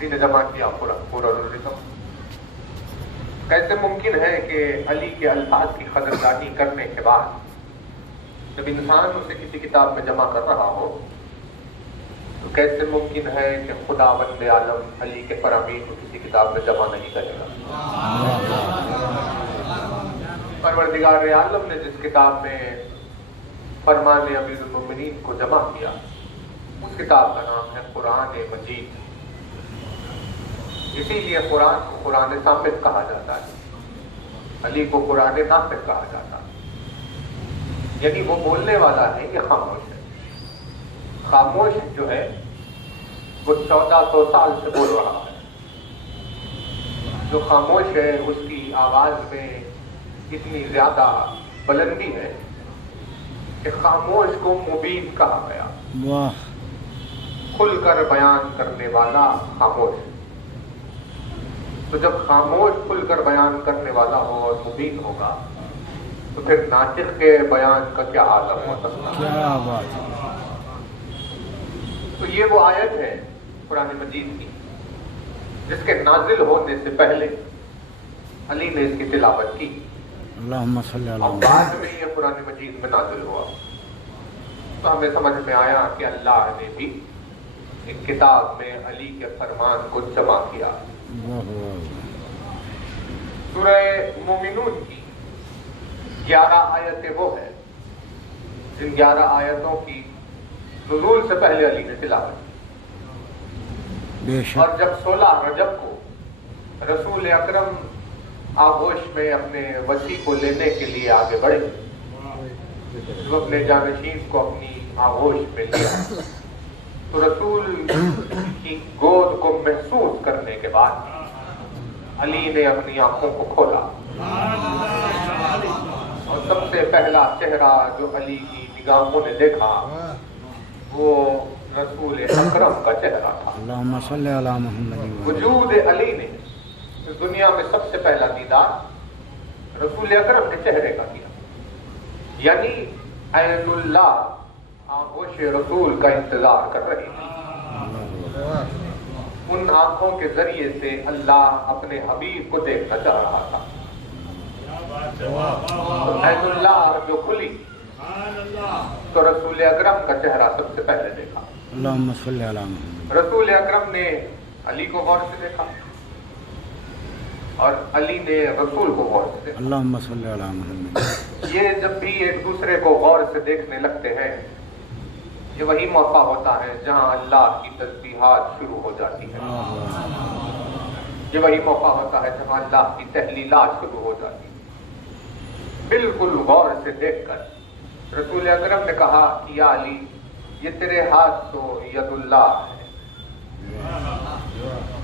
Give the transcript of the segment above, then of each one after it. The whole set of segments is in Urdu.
کسی نے جمع کیا پلورلزم. کیسے ممکن ہے کہ علی کے الفاظ کی قدردانی کرنے کے بعد جب انسان اسے کسی کتاب میں جمع کر رہا ہو تو کیسے ممکن ہے کہ خداوند عالم علی کے فرامین کو کسی کتاب میں جمع نہیں کرے گا؟ پروردگار عالم نے جس کتاب میں فرمان امیر المومنین کو جمع کیا اس کتاب کا نام ہے قرآن مجید. اسی لیے قرآن کو قرآن ثابت کہا جاتا ہے, علی کو قرآن ناطق کہا جاتا ہے. یعنی وہ بولنے والا ہے یہ خاموش ہے. خاموش جو ہے وہ 1400 سال سے بول رہا ہے. جو خاموش ہے اس کی آواز میں اتنی زیادہ بلندی ہے کہ خاموش کو مبین کہا گیا. کھل کر بیان کرنے والا خاموش. تو جب خاموش کھل کر بیان کرنے والا ہو اور مبین ہوگا تو پھر ناطق کے بیان کا کیا عالم ہو سکتا ہے؟ کیا بات ہے. تو یہ وہ آیت ہے قرآن مجید کی جس کے نازل ہونے سے پہلے علی نے اس کی تلاوت کی. اللہم صلی اللہ اور بعد میں یہ قرآن مجید میں نازل ہوا تو ہمیں سمجھ میں آیا کہ اللہ نے بھی ایک کتاب میں علی کے فرمان کو جمع کیا. سورہ مومنون کی 11 آیتیں وہ ہیں جن 11 آیتوں کی نزول سے پہلے علی نے تلاوت کی. اور جب 16 رجب کو رسول اکرم آغوش میں اپنے وصی کو لینے کے لیے آگے بڑھے جو اپنے جانشین کو اپنی آغوش میں لیا تو رسول کی گود کو محسوس کرنے کے بعد علی نے اپنی آنکھوں کو کھولا اور سب سے پہلا چہرہ جو علی کی نگاہوں نے دیکھا وہ رسول اکرم کا چہرہ تھا. اللہم صلی علی محمد. وجود علی نے اس دنیا میں سب سے پہلا دیدار رسول اکرم کے چہرے کا کیا. یعنی عین اللہ آغوش رسول کا انتظار کر رہی تھی. ان آنکھوں کے ذریعے سے اللہ اپنے حبیب کو دیکھنا چاہ رہا تھا. تو عین اللہ جو کھلی تو رسول اکرم کا چہرہ سب سے پہلے دیکھا. اللہم صلی علی محمد. رسول اکرم نے علی کو غور سے دیکھا اور علی نے رسول کو غور سے دیکھا. اللہم صلی علی محمد. یہ جب بھی ایک دوسرے کو غور سے دیکھنے لگتے ہیں یہ وہی موقع ہوتا ہے جہاں اللہ کی تسبیحات شروع ہو جاتی ہیں. یہ وہی موقع ہوتا ہے جہاں اللہ کی تحلیلات شروع ہو جاتی ہیں. بالکل غور سے دیکھ کر رسول اکرم نے کہا کہ یا علی یہ تیرے ہاتھ تو ید اللہ ہے,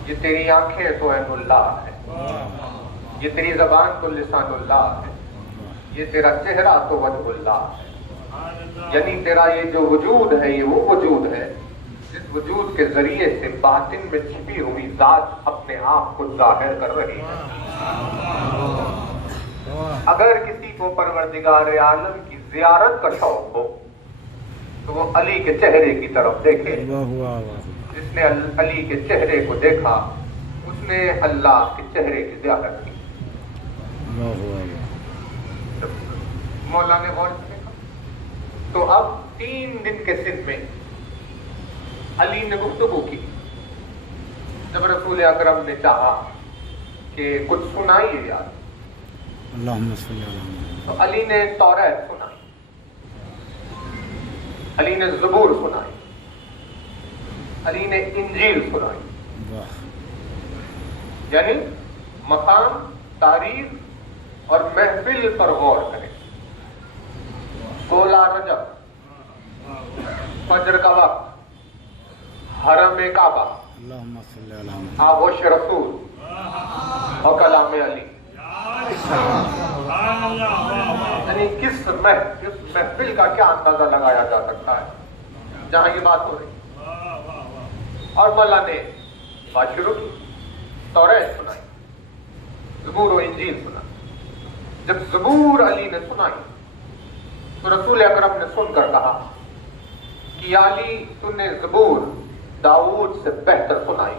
یہ تیری آنکھیں تو عین اللہ ہے, یہ تیری زبان تو لسان اللہ ہے, یہ تیرا چہرہ تو وجہ اللہ ہے. یعنی تیرا یہ جو وجود ہے یہ وہ وجود ہے جس وجود کے ذریعے سے باطن میں چھپی ہوئی ذات اپنے آپ کو ظاہر کر رہی ہے. اگر کسی کو پروردگار عالم کی زیارت کا شوق ہو تو وہ علی کے چہرے کی طرف دیکھے. جس نے علی کے چہرے کو دیکھا اس نے اللہ کے چہرے کی زیارت کی. مولا نے غور سے دیکھا تو اب 3 دن کے سن میں علی نے گفتگو کی. جب رسول اکرم نے چاہا کہ کچھ سنائیے یار اللہم صلی علی محمد. تو علی نے توریت سنائی, علی نے زبور سنائی, علی نے انجیل سنائی. یعنی مقام, تاریخ اور محفل پر غور کریں. 16 رجب فجر کا وقت, حرم کعبہ, اللہم صلی علی محمد. آغوش رسول اور کلام علی. یعنی کس محفل کا کیا اندازہ لگایا جا سکتا ہے جہاں یہ بات ہو رہی. اور مولا نے بات شروع کی, توریت سنائی, زبور و انجیل سنائی. جب زبور علی نے سنائی تو رسول اکرم نے سن کر کہا کہ یا علی تو نے زبور داؤد سے بہتر سنائی.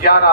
11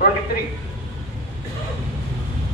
23,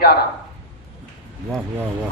11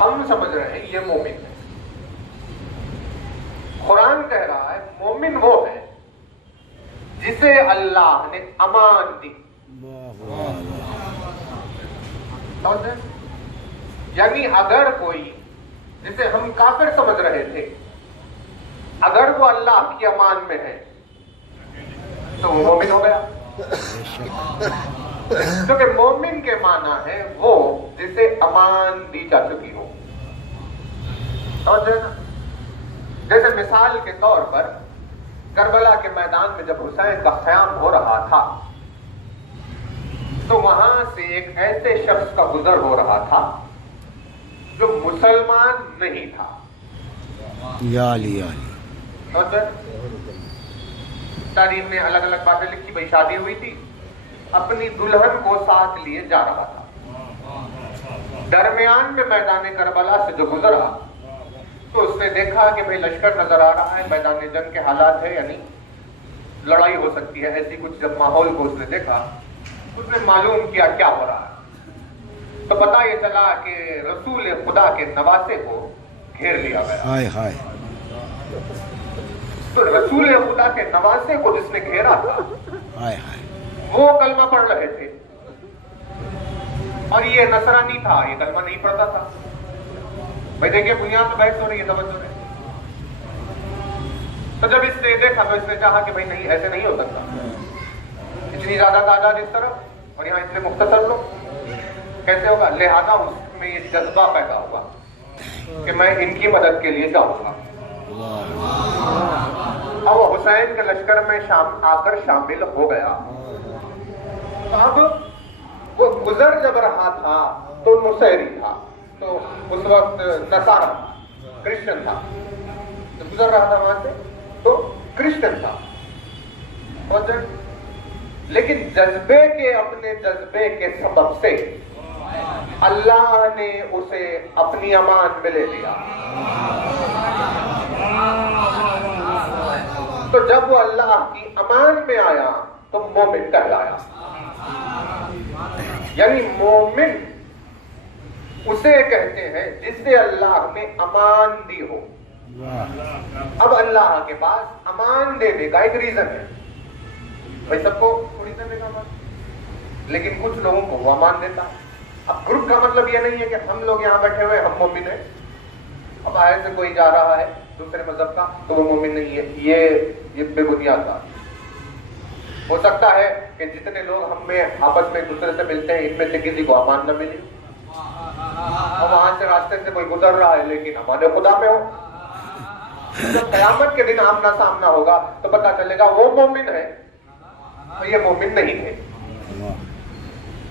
ہم سمجھ رہے ہیں یہ مومن ہے. قرآن کہہ رہا ہے مومن وہ ہے جسے اللہ نے امان دی. یعنی اگر کوئی جسے ہم کافر سمجھ رہے تھے اگر وہ اللہ کی امان میں ہے تو وہ مومن ہو گیا. کیونکہ مومن کے معنی ہے وہ جسے امان دی جا چکی ہو. جیسے مثال کے طور پر کربلا کے میدان میں جب حسین کا قیام ہو رہا تھا تو وہاں سے ایک ایسے شخص کا گزر ہو رہا تھا جو مسلمان نہیں تھا. یا علی یا علی. تاریخ میں الگ الگ باتیں لکھی. بھائی شادی ہوئی تھی, اپنی دلہن کو ساتھ لیے جا رہا تھا. درمیان میں میدان کربلا سے جو گزرا تو اس نے دیکھا کہ بھئی لشکر نظر آ رہا ہے, میدان جنگ کے حالات ہے, یعنی لڑائی ہو سکتی ہے. ایسی کچھ جب ماحول کو اس نے دیکھا, اس نے معلوم کیا کیا ہو رہا ہے, تو پتہ یہ چلا کہ رسول خدا کے نواسے کو گھیر لیا گیا. ہائے ہائے. تو رسول خدا کے نواسے کو جس نے گھیرا تھا ہائے ہائے. وہ کلمہ پڑھ رہے تھے اور یہ نصرانی تھا, یہ کلمہ نہیں پڑھتا تھا. بھائی دیکھیے بنیاد پہ بحث ہو رہی ہے, توجہ ہے. تو جب اس نے دیکھا تو اس نے چاہا کہ بھائی نہیں, ایسے نہیں ہو سکتا. اتنی زیادہ تعداد اس طرف اور یہاں اتنے مختصر لوگ, کیسے ہوگا؟ لہذا اس میں یہ جذبہ پیدا ہوا کہ میں ان کی مدد کے لیے جاؤں گا. اب وہ حسین کے لشکر میں آ کر شامل ہو گیا. اب وہ گزر جب رہا تھا تو نصیری تھا, تو اس وقت نصارا کرسچن تھا. جب گزر رہا تھا وہاں سے تو کرسچن تھا. لیکن اپنے جذبے کے سبب سے اللہ نے اسے اپنی امان میں لے لیا. تو جب وہ اللہ کی امان میں آیا تو مومن کہلایا. یعنی مومن اسے کہتے ہیں جسے اللہ نے امان دی ہو. اب اللہ کے پاس امان دینے کا ایک ریزن ہے. بھائی سب کو ریزن دینے کا, لیکن کچھ لوگوں کو وہ امان دیتا. اب گروپ کا مطلب یہ نہیں ہے کہ ہم لوگ یہاں بیٹھے ہوئے ہم مومن ہیں, اب آئے سے کوئی جا رہا ہے دوسرے مذہب کا تو وہ مومن نہیں ہے. یہ بے بنیاد بات. ہو سکتا ہے کہ جتنے لوگ ہم میں آپس میں ایک دوسرے سے ملتے ہیں ان میں سے کسی کو امان نہ ملے, اور وہاں سے راستے سے کوئی گزر رہا ہے لیکن امان خدا میں ہو. جب قیامت کے دن آمنا سامنا ہوگا تو پتا چلے گا وہ مومن ہے اور یہ مومن نہیں ہے.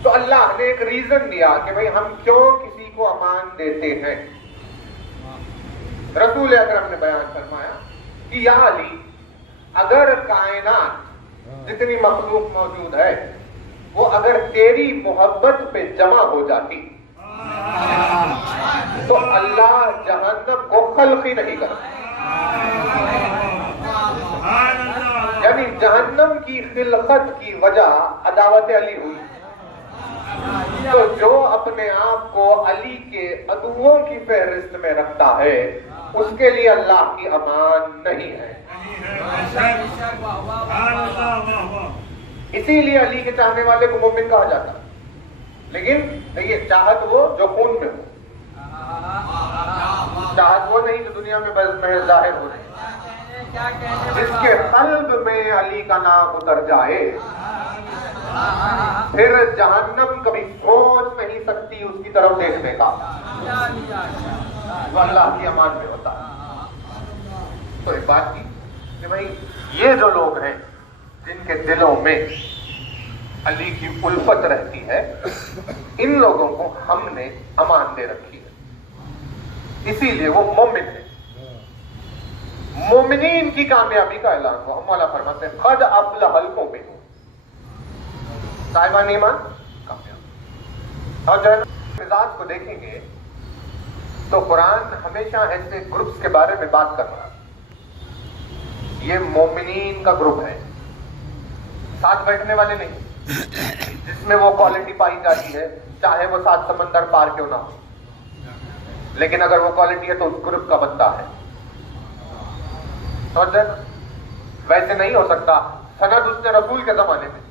تو اللہ نے ایک ریزن دیا کہ بھئی ہم کیوں کسی کو امان دیتے ہیں. رسول اکرم نے بیان فرمایا کہ یا علی, اگر کائنات جتنی مخلوق موجود ہے وہ اگر تیری محبت پہ جمع ہو جاتی تو اللہ جہنم کو خلق ہی نہیں کرتا. یعنی جہنم کی خلقت کی وجہ عداوت علی ہوئی. تو جو اپنے آپ کو علی کے عدووں کی فہرست میں رکھتا ہے اس کے لیے اللہ کی امان نہیں ہے. اسی لیے علی کے چاہنے والے کو مومن کہا جاتا. لیکن یہ چاہت وہ جو خون میں ہو, چاہت وہ نہیں جو دنیا میں بس محض ظاہر ہو رہی. جس کے قلب میں علی کا نام اتر جائے پھر جہنم کبھی سوچ نہیں سکتی اس کی طرف دیکھنے کا. وہ اللہ کی امان میں ہوتا ہے. تو ایک بات کی کہ بھائی یہ جو لوگ ہیں جن کے دلوں میں علی کی الفت رہتی ہے, ان لوگوں کو ہم نے امان دے رکھی ہے, اسی لیے وہ مومن ہیں. مومنین کی کامیابی کا اعلان ہوا. ہم مولا فرماتے ہیں قد افلح المؤمنون, صاحبان ایمان کامیاب. اور جب مزاج کو دیکھیں گے تو قرآن ہمیشہ ایسے گروپس کے بارے میں بات کر رہا ہے. یہ مومنین کا گروپ ہے, ساتھ بیٹھنے والے نہیں, جس میں وہ کوالٹی پائی جاتی ہے چاہے وہ 7 سمندر پار کیوں نہ ہو. لیکن اگر وہ کوالٹی ہے تو اس گروپ کا بندہ ہے. سمجھ ویسے نہیں ہو سکتا. سند اس نے رسول کے زمانے میں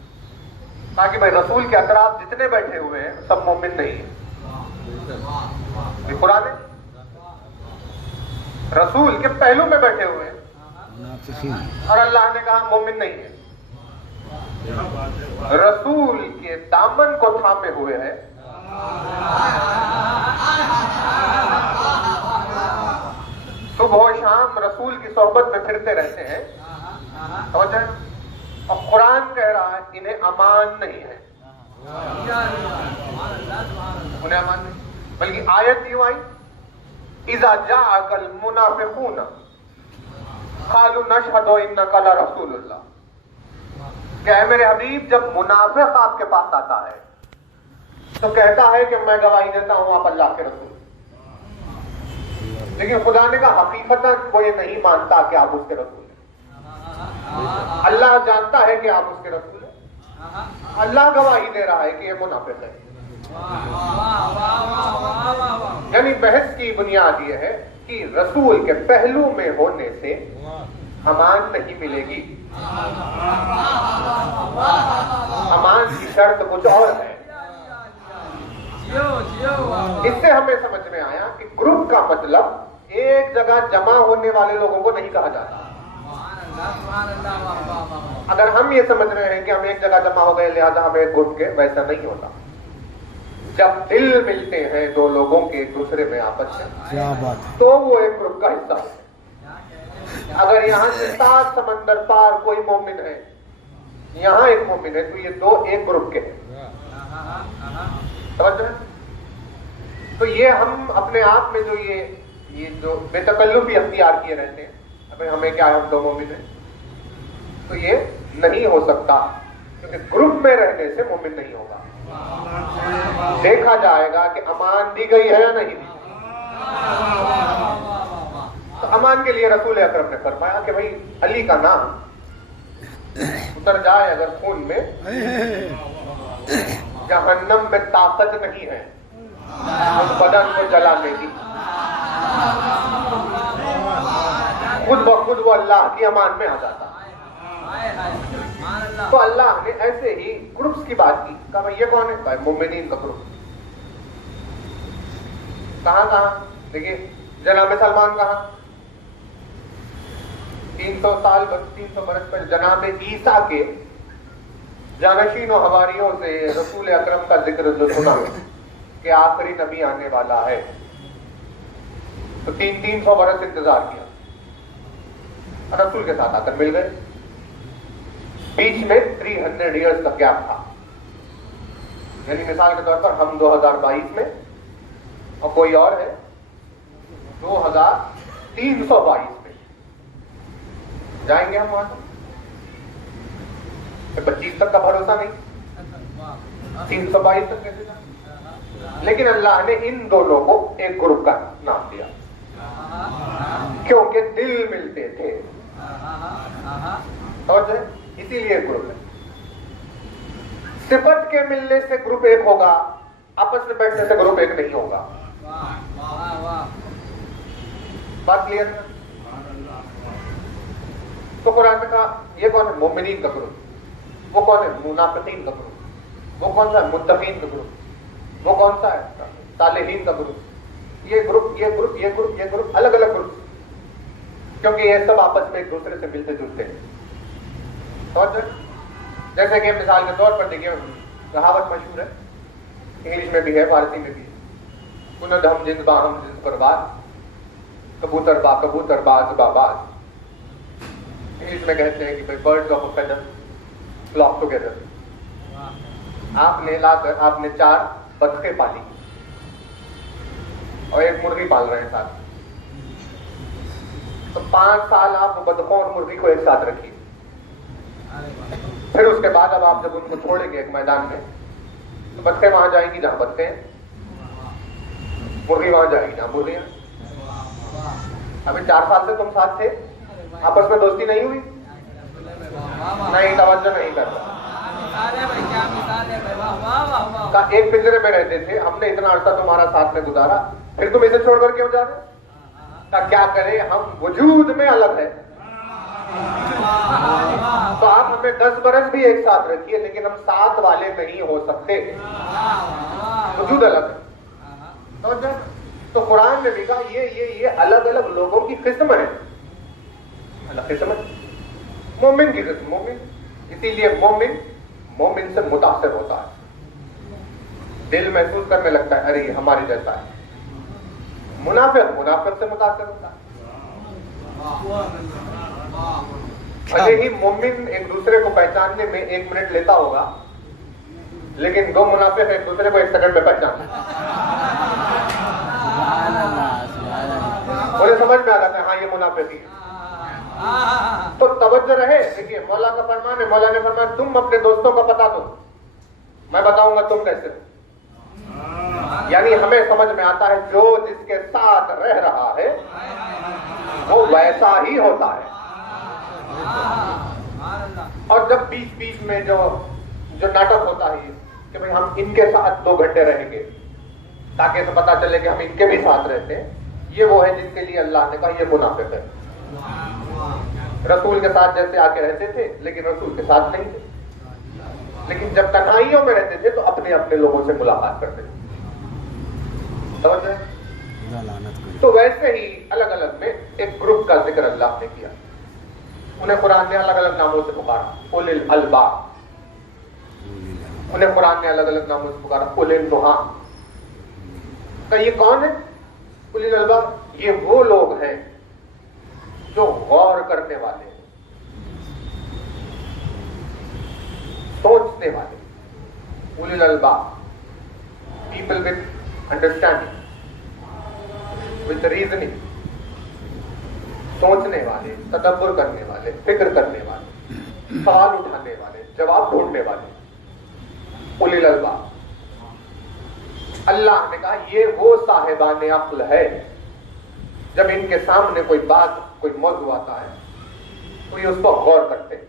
تاکہ بھائی رسول کے اطراف جتنے بیٹھے ہوئے ہیں سب مومن نہیں ہیں. یہ قرآن ہے. رسول کے پہلو میں بیٹھے ہوئے ہیں اور اللہ نے کہا مومن نہیں ہے. رسول کے دامن کو تھامے ہوئے ہیں صبح و شام رسول کی صحبت میں پھرتے رہتے ہیں. سمجھیں؟ اور قرآن کہہ رہا ہے انہیں امان نہیں ہے. انہیں امان نہیں. بلکہ آیت یوں آئی اذا جاءک المنافقون قالوا نشهد انک لرسول اللہ کہ اے میرے حبیب جب منافق آپ کے پاس آتا ہے تو کہتا ہے کہ میں گواہی دیتا ہوں آپ اللہ کے رسول. لیکن خدا نے کہا حقیقتاً وہ یہ نہیں مانتا کہ آپ اس کے رسول ہیں. اللہ جانتا ہے کہ آپ اس کے رسول ہیں. اللہ گواہی دے رہا ہے کہ یہ منافق ہے. یعنی بحث کی بنیاد یہ ہے کہ رسول کے پہلو میں ہونے سے امان نہیں ملے گی. امان کی شرط کچھ اور ہے. اس سے ہمیں سمجھ میں آیا کہ گروپ کا مطلب ایک جگہ جمع ہونے والے لوگوں کو نہیں کہا جاتا. اگر ہم یہ سمجھ رہے ہیں کہ ہم ایک جگہ جمع ہو گئے لہذا ہم ایک گروپ کے، ویسا نہیں ہوتا. جب دل ملتے ہیں دو لوگوں کے ایک دوسرے میں آپس میں تو وہ ایک گروپ کا حصہ ہے. اگر یہاں سے 7 سمندر پار کوئی مومن ہے، یہاں ایک مومن ہے، تو یہ دو ایک گروپ کے ہیں. سمجھ رہے؟ تو یہ ہم اپنے آپ میں جو یہ جو بے تکلفی اختیار کیے رہتے ہیں ابھی ہمیں کیا ہے ہم دو مومن ہیں، تو یہ نہیں ہو سکتا کیونکہ گروپ میں رہنے سے مومن نہیں ہوگا. دیکھا جائے گا کہ امان دی گئی ہے یا نہیں دی. تو امان کے لیے رسول اکرم نے فرمایا کہ بھائی علی کا نام اتر جائے اگر خون میں، جہنم میں طاقت نہیں ہے اس بدن کو جلانے کی. خود بخود وہ اللہ کی امان میں آ جاتا. تو اللہ نے ایسے ہی گروپس کی بات کی. کہا بھائی یہ کون ہے؟ بھائی مومنین کا گروپ. کہاں دیکھیے جناب سلمان کہاں 300 برس پہلے جناب عیسیٰ کے جانشین و حواریوں سے رسول اکرم کا ذکر جو سنا کہ آخری نبی آنے والا ہے، تو 300 برس انتظار کیا. رسول کے ساتھ آ کر مل گئے. بیچ میں 300 ایئرز کا گیپ تھا. یعنی مثال کے طور پر ہم 2022 میں اور کوئی اور ہے 2322 میں جائیں گے ہم وہاں. 25 تک کا بھروسہ نہیں، 322 تک کیسے جائیں؟ لیکن اللہ نے ان دونوں کو ایک گروپ کا نام دیا کیونکہ دل ملتے تھے. اور اسی لیے گروپ ہے. صفت کے ملنے سے گروپ ایک ہوگا، آپس میں بیٹھنے سے گروپ ایک نہیں ہوگا. بات کلیئر ہے؟ تو قرآن میں کہا یہ کون ہے؟ مومنین کا گروپ. وہ کون ہے؟ منافقین کا گروپ. وہ کون سا ہے؟ متقین کا گروپ. وہ کون سا ہے؟ صالحین کا گروپ. یہ گروپ یہ گروپ یہ گروپ یہ گروپ الگ الگ گروپ کیونکہ یہ سب آپس میں ایک دوسرے سے ملتے جلتے ہیں. جیسے کہ مثال کے طور پر دیکھیے کہاوت مشہور ہے، انگلش میں بھی ہے فارسی میں بھی ہے. کند ہم جنس با ہم جنس پر باز، کبوتر با کبوتر باز با باز. انگلش میں کہتے ہیں کہ بھائی birds of a feather flock together. آپ نے لا کر آپ نے 4 بطخیں پالی اور ایک مرغی پال رہے ہیں ساتھ، تو 5 سال آپ بطخوں اور مرغی کو ایک ساتھ رکھیے. پھر اس کے بعد اب آپ جب ان کو چھوڑیں گے ایک میدان میں تو بطخیں وہاں جائیں گی جہاں بطخیں ہیں، مرغی وہاں جائے گی جہاں مرغیاں. ابھی 4 سال سے تم ساتھ تھے، آپس میں دوستی نہیں ہوئی؟ نہیں، توجہ نہیں کرتا. ایک پنجرے میں رہتے تھے، ہم نے اتنا عرصہ تمہارا ساتھ میں گزارا، پھر تم اسے چھوڑ کر کیوں جا رہے؟ کیا کریں ہم وجود میں الگ ہے. تو آپ ہمیں 10 برس بھی ایک ساتھ رکھیے لیکن ہم ساتھ والے نہیں ہو سکتے. وجود الگ ہے. تو قرآن نے بھی کہا یہ الگ الگ لوگوں کی قسم ہے. الگ قسم ہے. مومن کی قسم مومن. اسی لیے مومن سے متاثر ہوتا ہے. دل محسوس کرنے لگتا ہے ارے یہ ہمارے جیسا ہے. منافق سے متاثر ہوتا ہے. بھلے ہی مومن ایک دوسرے کو پہچاننے میں 1 منٹ لیتا ہوگا لیکن 2 منافق ایک دوسرے کو 1 سیکنڈ میں پہچانتے ہیں. مجھے سمجھ میں آ جاتا ہے ہاں یہ منافق ہی ہے. تو توجہ رہے. دیکھیے مولا کا فرمان ہے. مولا نے فرمایا تم اپنے دوستوں کا پتا دو میں بتاؤں گا تم کیسے. یعنی ہمیں سمجھ میں آتا ہے جو جس کے ساتھ رہ رہا ہے وہ ویسا ہی ہوتا ہے. اور جب بیچ میں جو ناٹک ہوتا ہے کہ بھئی ہم ان کے ساتھ 2 گھنٹے رہیں گے تاکہ اسے پتا چلے کہ ہم ان کے بھی ساتھ رہتے ہیں, یہ وہ ہے جن کے لیے اللہ نے کہا یہ منافق ہے. رسول کے ساتھ جیسے آ کے رہتے تھے لیکن رسول کے ساتھ نہیں تھے, لیکن جب تنہائیوں میں رہتے تھے تو اپنے اپنے لوگوں سے ملاقات کرتے تھے. سمجھ رہے؟ تو ویسے ہی الگ الگ میں ایک گروپ کا ذکر اللہ نے کیا. انہیں قرآن نے الگ الگ ناموں سے پکارا اولی الالباب. انہیں قرآن نے الگ الگ ناموں سے پکارا اولی النہی. کہ یہ کون ہے اولی الالباب؟ یہ وہ لوگ ہیں جو غور کرنے والے ہیں, سوچنے والے. اولی الالباب people with understanding, with reasoning. سوچنے والے, تدبر کرنے والے, فکر کرنے والے, سوال اٹھانے والے, جواب ڈھونڈنے والے. اولی الالباب. اللہ نے کہا یہ وہ صاحبان عقل ہے جب ان کے سامنے کوئی بات کوئی موضوع آتا ہے تو یہ اس پر غور کرتے ہیں.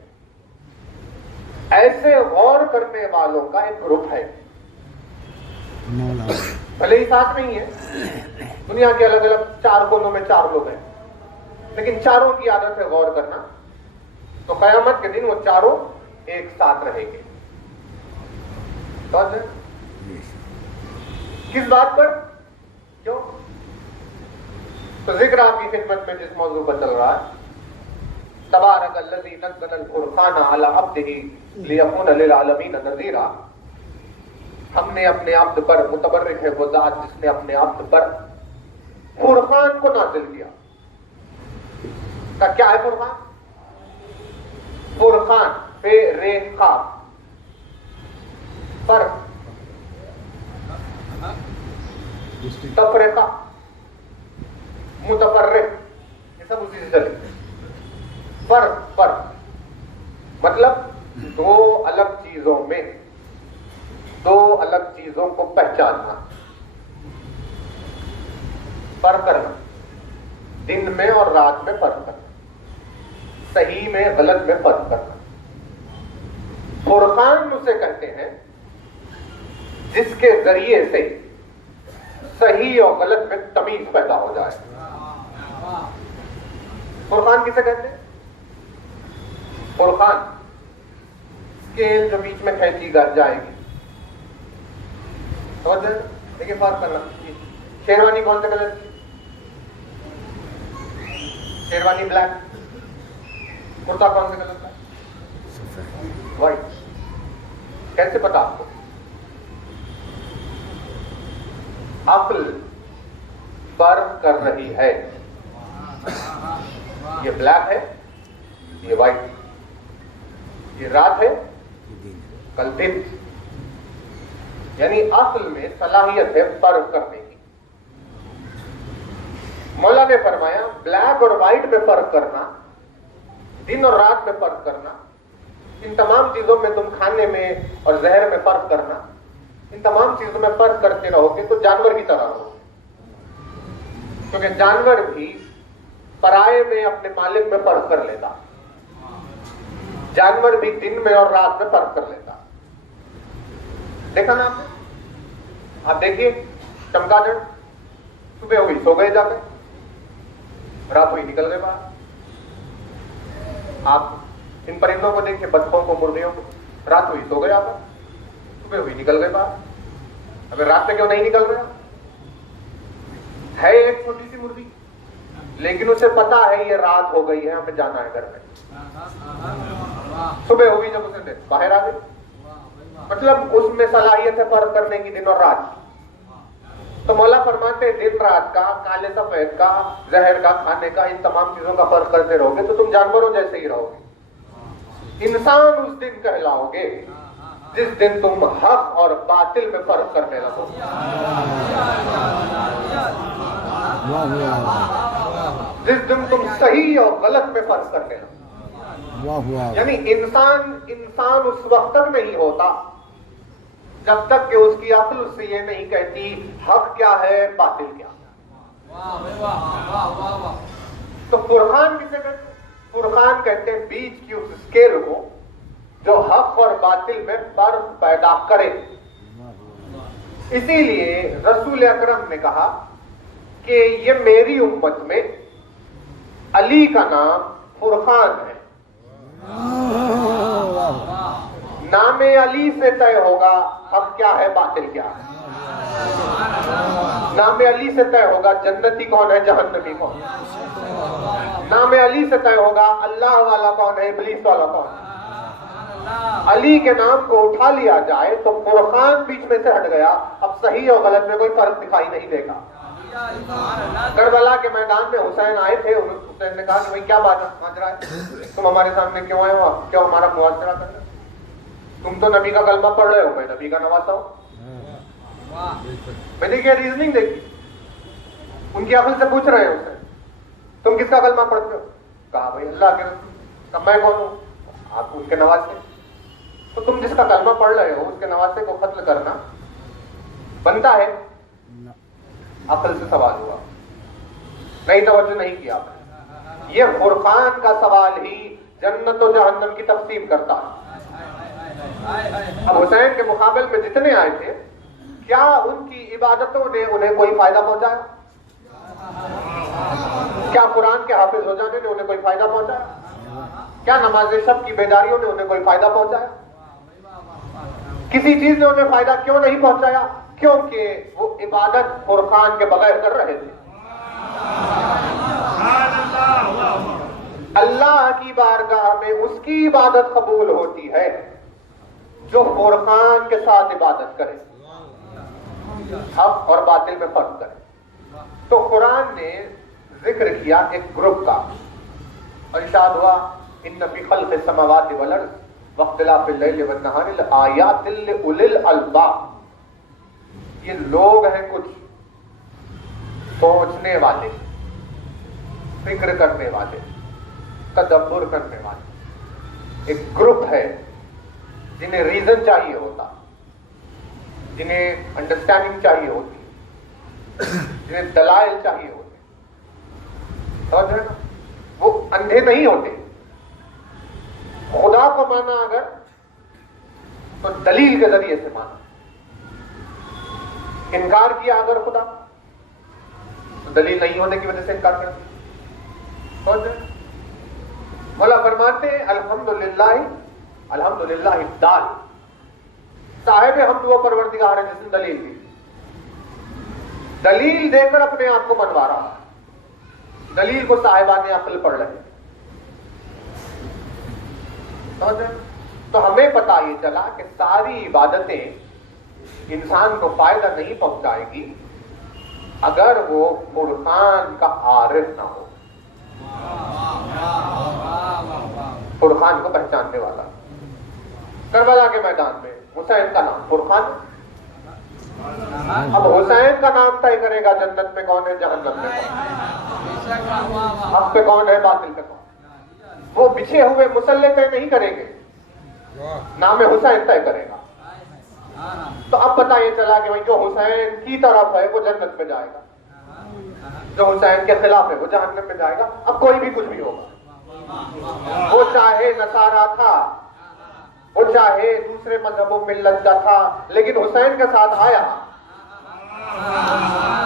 ایسے غور کرنے والوں کا ایک گروپ ہے. بھلے ہی ساتھ نہیں ہے, دنیا کے الگ الگ 4 کونوں میں 4 لوگ ہیں, لیکن چاروں کی عادت ہے غور کرنا. تو قیامت کے دن وہ چاروں ایک ساتھ رہیں گے. کس بات پر؟ کیوں؟ تو ذکر آپ کی خدمت میں جس موضوع پر چل رہا ہے, تبارک الذی نزل الفرقان علی عبدہ لیکون للعالمین نذیرا. ہم نے اپنے عبد پر, متبرک ہے وہ ذات جس نے اپنے عبد پر فرقان کو نازل کیا. کیا ہے فرقان؟ فرقان فے رے قاف, فرق, تفرقہ, متفرق, یہ سب اسی سے چلے. فرق مطلب 2 الگ چیزوں میں 2 الگ چیزوں کو پہچاننا. فرق کرنا, دن میں اور رات میں فرق کرنا, صحیح میں غلط میں فرق کرنا. فرقان اسے کہتے ہیں جس کے ذریعے سے صحیح اور غلط میں تمیز پیدا ہو جائے. فرقان کسے کہتے ہیں؟ فرقان اسکیل جو بیچ میں کھینچی جائے گی. سمجھ دیکھیے فرق کرنا. شیروانی کون سے کلر کی؟ شیروانی بلیک. کرتا کون سے کلر کا؟ وائٹ. کیسے پتا آپ کو؟ عقل فرق کر رہی ہے. یہ بلیک ہے, یہ وائٹ, یہ رات ہے, کل دن. یعنی عقل میں صلاحیت ہے فرق کرنے کی. مولا نے فرمایا بلیک اور وائٹ میں فرق کرنا, دن اور رات میں فرق کرنا, ان تمام چیزوں میں تم کھانے میں اور زہر میں فرق کرنا, ان تمام چیزوں میں فرق کرتے رہو گے تو جانور کی طرح رہو. کیونکہ جانور بھی پرائے میں اپنے مالک میں فرق کر لیتا. جانور بھی دن میں اور رات میں فرق کر لیتا. دیکھا نا آپ نے؟ آپ دیکھیے چمگادڑ صبح ہوئی سو گئے جا کر, رات ہوئی نکل گئے باہر. آپ ان پرندوں کو دیکھیں, بطخوں کو, مرغیوں کو, رات ہوئی سو گئے آپ, صبح ہوئی نکل گئے باہر. اگر رات میں کیوں نہیں نکل رہا؟ ہے ایک چھوٹی سی مرغی, لیکن اسے پتا ہے یہ رات ہو گئی ہے, ہمیں جانا ہے گھر میں. صبح ہوئی جب اسے باہر آ گئی. مطلب اس میں صلاحیت ہے فرق کرنے کی دن اور رات کی. تو مولا فرماتے ہیں دن رات کا, کالے سفید کا, زہر کا, کھانے کا, ان تمام چیزوں کا فرق کرتے رہو گے تو تم جانوروں جیسے ہی رہو گے. انسان اس دن کہلاؤ گے جس دن تم حق اور باطل میں فرق کرنے لگو. جس دن تم صحیح اور غلط میں فرق کرنے لگو. یعنی انسان اس وقت تک نہیں ہوتا جب تک کہ اس کی عقل اس سے یہ نہیں کہتی حق کیا ہے باطل کیا. تو فرقان کسے کہتے ہیں؟ فرقان کہتے ہیں بیچ کی اس اسکیل کو جو حق اور باطل میں فرق پیدا کرے. اسی لیے رسول اکرم نے کہا کہ یہ میری امت میں علی کا نام فرقان ہے. نام علی سے طے ہوگا حق کیا ہے باطل کیا ہے. نام علی سے طے ہوگا جنتی کون ہے جہنمی کون ہے. نام علی سے طے ہوگا اللہ والا کون ہے ابلیس والا کون ہے. علی کے نام کو اٹھا لیا جائے تو فرقان بیچ میں سے ہٹ گیا. اب صحیح اور غلط میں کوئی فرق دکھائی نہیں دے گا. کربلا کے میدان میں حسین آئے تھے. حسین نے کہا کہ بھائی کیا ماجرا ہے, تم ہمارے سامنے کیوں آئے ہو, کیوں ہمارا محاصرہ کر رہے ہو؟ تم تو نبی کا کلمہ پڑھ رہے ہو, میں نبی کا نواسا ہوں. میں نے کیا ریزننگ دیکھی, ان کی عقل سے پوچھ رہے ہیں اسے تم کس کا کلمہ پڑھتے ہو؟ کہا بھائی اللہ کے رسول. میں کون ہوں؟ آپ ان کے نواسے. تو تم جس کا کلمہ پڑھ رہے ہو اس کے نواسے کو قتل کرنا بنتا ہے؟ عقل سے سوال ہوا, نہیں توجہ نہیں کیا آپ نے. یہ فرقان کا سوال ہی جنت و جہنم کی تقسیم کرتا ہے. اب حسین کے مقابل میں جتنے آئے تھے کیا ان کی عبادتوں نے انہیں کوئی فائدہ پہنچایا؟ کیا قرآن کے حافظ ہو جانے نے انہیں کوئی فائدہ پہنچایا؟ کیا نماز شب کی بیداریوں نے انہیں کوئی فائدہ پہنچایا؟ کسی چیز نے انہیں فائدہ کیوں نہیں پہنچایا؟ کیونکہ وہ عبادت فرقان کے بغیر کر رہے تھے. اللہ کی بارگاہ میں اس کی عبادت قبول ہوتی ہے جو فرقان کے ساتھ عبادت کرے, حق اور باطل میں فرق کرے. تو قرآن نے ذکر کیا ایک گروپ کا اور ارشاد ہوا ان فی خلق السماوات والارض واختلاف اللیل والنہار لآیات لأولی الالباب. یہ لوگ ہیں کچھ سوچنے والے, فکر کرنے والے, تدبر کرنے والے. ایک گروپ ہے جنہیں ریزن چاہیے ہوتا, جنہیں انڈرسٹینڈنگ چاہیے ہوتی, جنہیں دلائل چاہیے ہوتے. سمجھ رہے نا, وہ اندھے نہیں ہوتے. خدا کو مانا اگر تو دلیل کے ذریعے سے مانا. انکار کیا اگر خدا تو دلیل نہیں ہونے کی وجہ سے انکار کیا. سمجھ رہے, مولا فرماتے ہیں الحمدللہ الحمدللہ دال. صاحب حمد وہ پروردگار ہے جس نے دلیل دی. دلیل دے کر اپنے آپ کو منوا رہا, دلیل کو صاحبان عقل پڑھ رہے. تو ہمیں پتا یہ چلا کہ ساری عبادتیں انسان کو فائدہ نہیں پہنچائے گی اگر وہ فرقان کا عارف نہ ہو, فرقان کو پہچاننے والا. کربلا کے میدان میں حسین کا نام فرقان. اب حسین کا نام طے کرے گا جنت میں کون ہے جہنم میں کون ہے, حق پہ کون ہے باطل پہ کون. وہ بچھے ہوئے مسلح طے نہیں کریں گے, نام حسین طے کرے گا. تو اب پتہ یہ چلا کہ جو حسین کی طرف ہے وہ جنت میں جائے گا, جو حسین کے خلاف ہے وہ جہنم میں جائے گا. اب کوئی بھی کچھ بھی ہوگا, وہ چاہے نصارہ تھا, وہ چاہے دوسرے مذہب و ملت کا تھا, لیکن حسین کے ساتھ آیا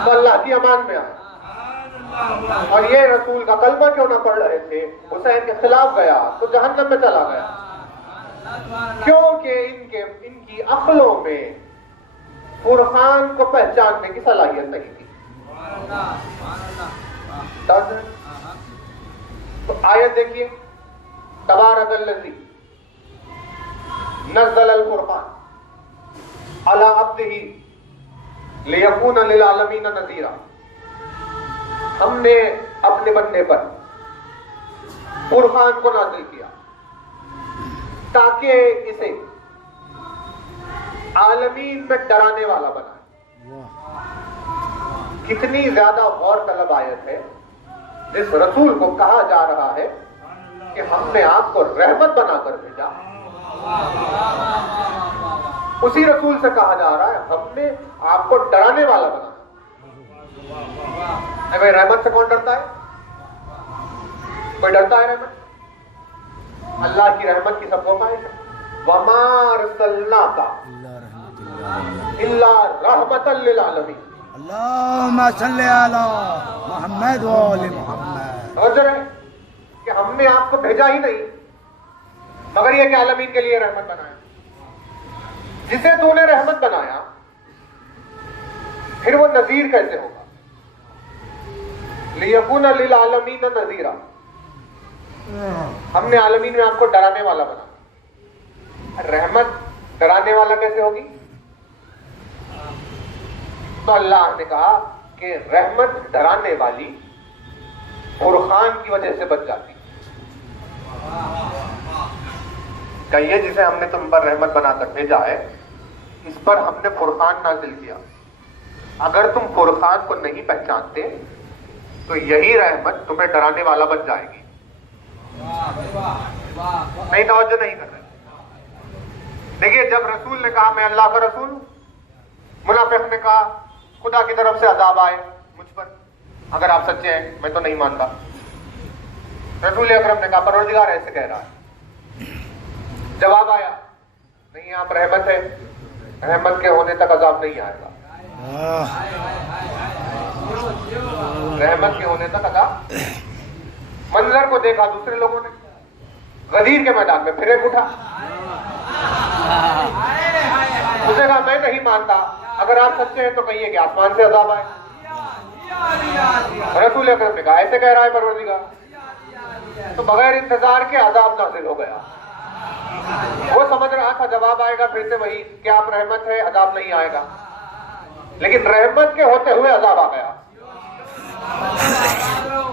تو اللہ کی امان میں آیا. اور یہ رسول کا کلمہ کیوں نہ پڑھ رہے تھے, حسین کے خلاف گیا تو جہنم میں چلا گیا, کیونکہ ان کی عقلوں میں فرقان کو پہچاننے کی صلاحیت نہیں تھی. تو آیت دیکھیے, تبارک الذی نزل الفرقان علی عبدہ لیکون للعالمین نذیرا. ہم نے اپنے بندے پر فرقان کو نازل کیا تاکہ اسے عالمین میں ڈرانے والا بنائے. کتنی زیادہ غور طلب آیت ہے. اس رسول کو کہا جا رہا ہے کہ ہم نے آپ کو رحمت بنا کر بھیجا. اسی رسول سے کہا جا رہا ہے ہم نے آپ کو ڈرانے والا بنا. بھائی رحمت سے کون ڈرتا ہے؟ کوئی ڈرتا ہے رحمت؟ اللہ کی رحمت کی سب کو خواہش ہے. وما ارسلناک الا رحمتا للعالمین. اللہم صلی علی محمد و آل محمد. غور ہے کہ ہم نے آپ کو بھیجا ہی نہیں مگر یہ کہ عالمین کے لیے رحمت بنایا. جسے تو نے رحمت بنایا پھر وہ نذیر کیسے ہوگا؟ لیکون للعالمین نذیرا. ہم نے عالمین میں آپ کو ڈرانے والا بنا. رحمت ڈرانے والا کیسے ہوگی؟ تو اللہ نے کہا کہ رحمت ڈرانے والی فرقان کی وجہ سے بچ جاتی. کہیے جسے ہم نے تم پر رحمت بنا کر بھیجا ہے اس پر ہم نے فرقان نازل کیا. اگر تم فرقان کو نہیں پہچانتے تو یہی رحمت تمہیں ڈرانے والا بن جائے گی. نہیں توجہ نہیں کر رہے. دیکھیے جب رسول نے کہا میں اللہ کا رسول ہوں, منافق نے کہا خدا کی طرف سے عذاب آئے مجھ پر اگر آپ سچے ہیں, میں تو نہیں مانتا. رسول اکرم نے کہا پروردگار ایسے کہہ رہا ہے. جواب آیا نہیں آپ رحمت ہے, رحمت کے ہونے تک عذاب نہیں آئے گا. رحمت کے ہونے تک عذاب. منظر کو دیکھا دوسرے لوگوں نے, غدیر کے میدان میں پھر ایک اٹھا. اسے کہا میں نہیں مانتا, اگر آپ سچے ہیں تو کہیے کہ آسمان سے عذاب آئے. رسول اکرم نے کہا ایسے کہہ رہا ہے پروردگار, تو بغیر انتظار کے عذاب نازل ہو گیا. وہ سمجھ رہا تھا جواب آئے گا پھر سے وہی کہ آپ رحمت ہے عذاب نہیں آئے گا, لیکن رحمت کے ہوتے ہوئے عذاب آ گیا.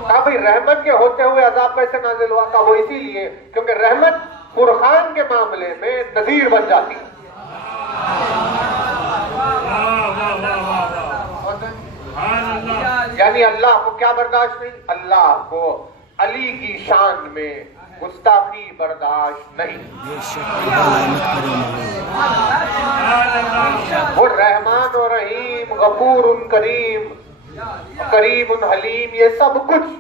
کہا بھئی رحمت کے ہوتے ہوئے عذاب کیسے نازل ہوا؟ کہا وہ اسی لیے کیونکہ رحمت فرقان کے معاملے میں نذیر بن جاتی ہے. یعنی اللہ کو کیا برداشت نہیں؟ اللہ کو علی کی شان میں گستاخی برداشت نہیں. وہ رحمان و رحیم, غفور کریم, کریم حلیم, یہ سب کچھ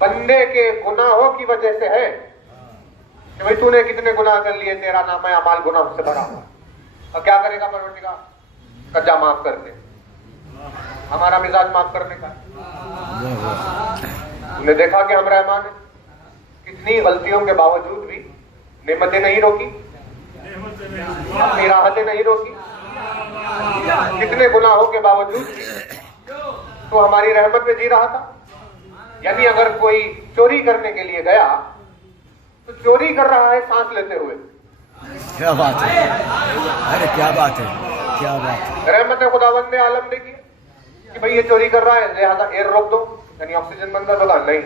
بندے کے گناہوں کی وجہ سے ہے کہ بھئی تو نے کتنے گناہ کر لیے, تیرا نامہ اعمال گناہوں سے بھرا ہوا. اور کیا کرے گا پروردگار؟ کجا معاف کر دے. ہمارا مزاج معاف کرنے کا. تم نے دیکھا کہ ہم رحمان ہیں, کتنی غلطیوں کے باوجود بھی نعمتیں نہیں روکی, اپنی راحتیں نہیں روکی, کتنے گناہوں کے باوجود بھی تو ہماری رحمت میں جی رہا تھا. یعنی اگر کوئی چوری کرنے کے لیے گیا تو چوری کر رہا ہے سانس لیتے ہوئے. کیا بات ہے, ارے کیا بات ہے, کیا بات ہے. رحمت خداوند نے عالم نے کی کہ بھئی یہ چوری کر رہا ہے لہذا ایئر روک دو, یعنی آکسیجن بند کر دو. نہیں,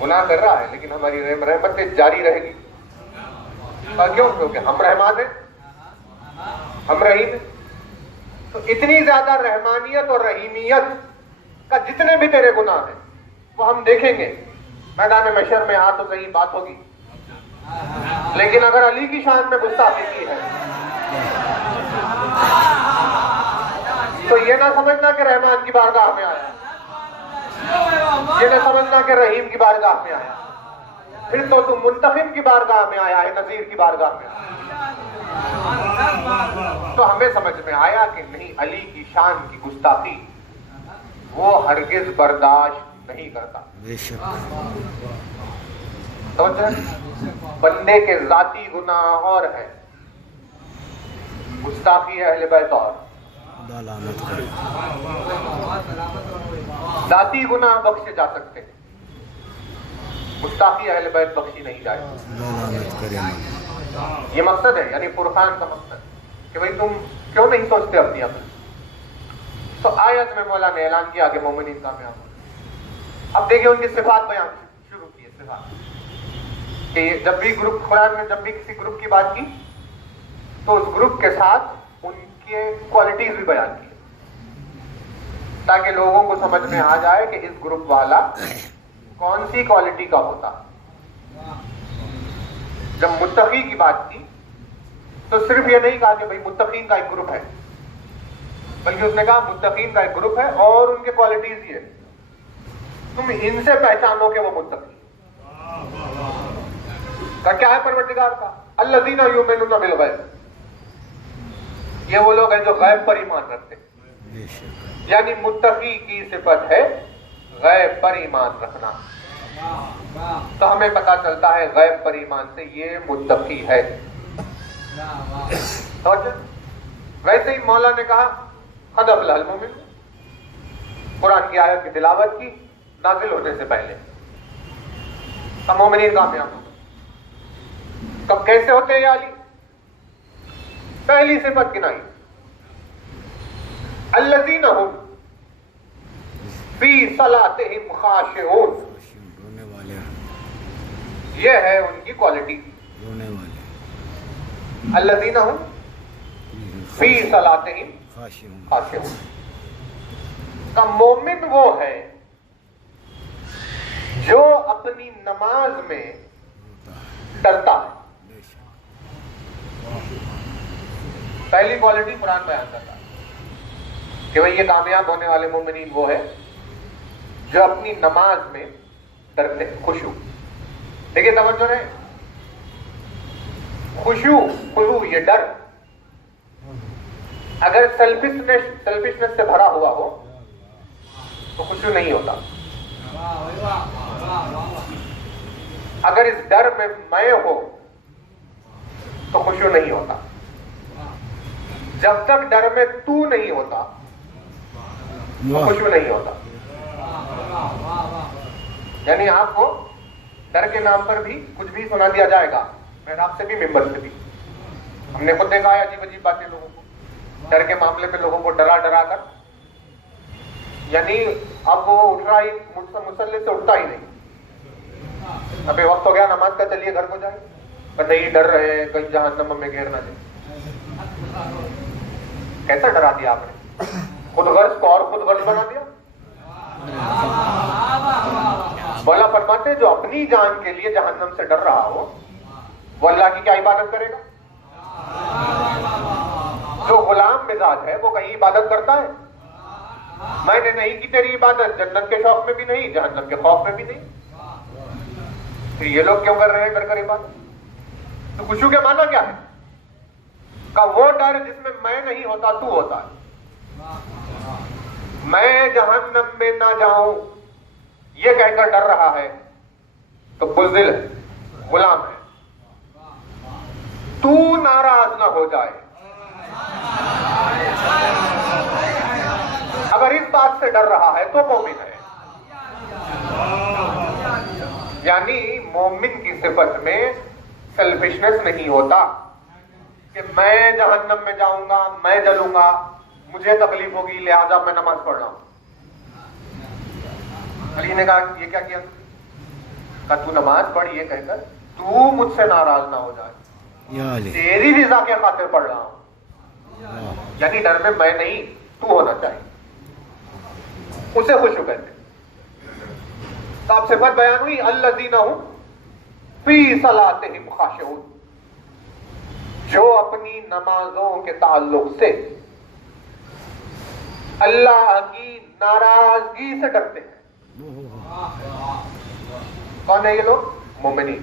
گناہ کر رہا ہے لیکن ہماری رحمت جاری رہے گی. کیوں؟ کیونکہ ہم رحمان ہیں, ہم رحیم ہیں. تو اتنی زیادہ رحمانیت اور رحیمیت کا جتنے بھی تیرے گناہ ہیں وہ ہم دیکھیں گے میدان محشر میں. تو صحیح بات ہوگی, لیکن اگر علی کی شان میں گستاخی کی ہے تو یہ نہ سمجھنا کہ رحمان کی بارگاہ میں آیا, یہ نہ سمجھنا کہ رحیم کی بارگاہ میں آیا. پھر تو تم منتخب کی بارگاہ میں آیا ہے, نذیر کی بارگاہ میں آیا. تو ہمیں سمجھ میں آیا کہ نہیں، علی کی شان کی گستاخی وہ ہرگز برداشت نہیں کرتا. بے شک. بندے کے ذاتی گناہ اور ہے، گستاخی ہے اہل بیت اور. دلالت کرے. ذاتی گناہ بخشے جا سکتے ہیں، گستاخی اہل بیت بخشی نہیں جائے. دلالت کرے. یہ مقصد ہے، یعنی فرقان کا مقصد کہ بھئی تم کیوں نہیں سوچتے اپنی اپنی. تو آیت میں مولا نے اعلان کیا کہ مومنین کامیاب ہو. اب دیکھیں ان کی صفات بیان شروع کی. صفات کہ جب بھی گروپ، قرآن میں جب بھی کسی گروپ کی بات کی تو اس گروپ کے ساتھ ان کے کوالٹیز بھی بیان کی، تاکہ لوگوں کو سمجھ میں آ جائے کہ اس گروپ والا کون سی کوالٹی کا ہوتا. جب متقی کی بات کی تو صرف یہ نہیں کہا کہ بھئی متقین کا ایک گروپ ہے، بلکہ اس نے کہا متقین کا ایک گروپ ہے اور ان کے کوالٹیز یہ، تم ان سے پہچانو کہ وہ متقی. کا کیا ہے پروردگار کا؟ الذین یؤمنون بالغیب، یہ وہ لوگ ہیں جو غیب پر ایمان رکھتے ہیں. یعنی متقی کی صفت ہے غیب پر ایمان رکھنا. تو ہمیں پتا چلتا ہے غیب پر ایمان سے یہ متقی ہے. ویسے ہی مولا نے کہا قد افلح المؤمنون، قرآن کی آیت کی تلاوت کی نازل ہونے سے پہلے. اب مومنین کامیاب ہو. کب کیسے ہوتے ہیں یا علی؟ پہلی صفت گنائی الذین هم فی صلاتہم خاشعون، رونے والے. یہ ہے ان کی کوالٹی. رونے والے. الذین هم فی صلاتہم خاشعون. خاشعون کا مومن وہ ہے جو اپنی نماز میں ڈرتا ہے. پہلی کوالٹی قرآن بیان کرتا ہے کہ بھئی یہ کامیاب ہونے والے مومنین وہ ہے جو اپنی نماز میں ڈرتے ہیں. خشوع. دیکھیں توجہ رہے، خشوع یہ ڈر اگر سیلفشنس سے بھرا ہوا ہو تو خشوع نہیں ہوتا. اگر اس ڈر میں میں ہو تو خشوع نہیں ہوتا. جب تک ڈر میں تو نہیں ہوتا تو خشوع نہیں ہوتا. یعنی آپ کو ڈر کے نام پر بھی کچھ بھی سنا دیا جائے گا، محراب سے بھی ممبر سے بھی. ہم نے خود دیکھا ہے عجیب عجیب باتیں لوگوں کو ڈر کے معاملے پہ، لوگوں کو ڈرا کر، یعنی اب وہ اٹھ رہا ہی مسلح سے اٹھتا ہی نہیں. ابھی وقت ہو گیا نماز کا، چلیے گھر کو جائیں. نہیں، ڈر رہے ہیں کہیں جہنم میں گھیر نہ دے. کیسا ڈرا دیا آپ نے؟ خود غرض کو اور خود غرض بنا دیا. مولا فرماتے ہیں جو اپنی جان کے لیے جہنم سے ڈر رہا ہو وہ اللہ کی کیا عبادت کرے گا؟ جو غلام مزاج ہے وہ کہیں عبادت کرتا ہے؟ میں نے نہیں کی تیری عبادت، جنت کے شوق میں بھی نہیں، جہنم کے خوف میں بھی نہیں. پھر یہ لوگ کیوں کر رہے ہیں ڈر کر عبادت؟ تو خشوع کے معنی کیا ہے؟ کہ وہ ڈر جس میں میں نہیں ہوتا تو ہوتا ہے. میں جہنم میں نہ جاؤں یہ کہہ کر ڈر رہا ہے تو بزدل ہے، غلام ہے. تو ناراض نہ ہو جائے، اگر اس بات سے ڈر رہا ہے تو مومن ہے. یعنی مومن کی صفت میں سیلفشنس نہیں ہوتا کہ میں جہنم میں جاؤں گا، میں جلوں گا، مجھے تکلیف ہوگی لہذا میں نماز پڑھ رہا ہوں. علی نے کہا یہ کیا کیا؟ کہ تو نماز پڑھ یہ کہہ کر تو مجھ سے ناراض نہ ہو جائے، تیری رضا کے خاطر پڑھ رہا ہوں. یعنی ڈر میں نہیں تو ہونا چاہیے، اسے خشوع کہتے ہیں. تو آپ صفت بیان ہوئی الذین هم فی صلاتہم خاشعون، جو اپنی نمازوں کے تعلق سے اللہ کی ناراضگی سے ڈرتے ہیں. کون ہے یہ لوگ؟ مومنین.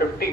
50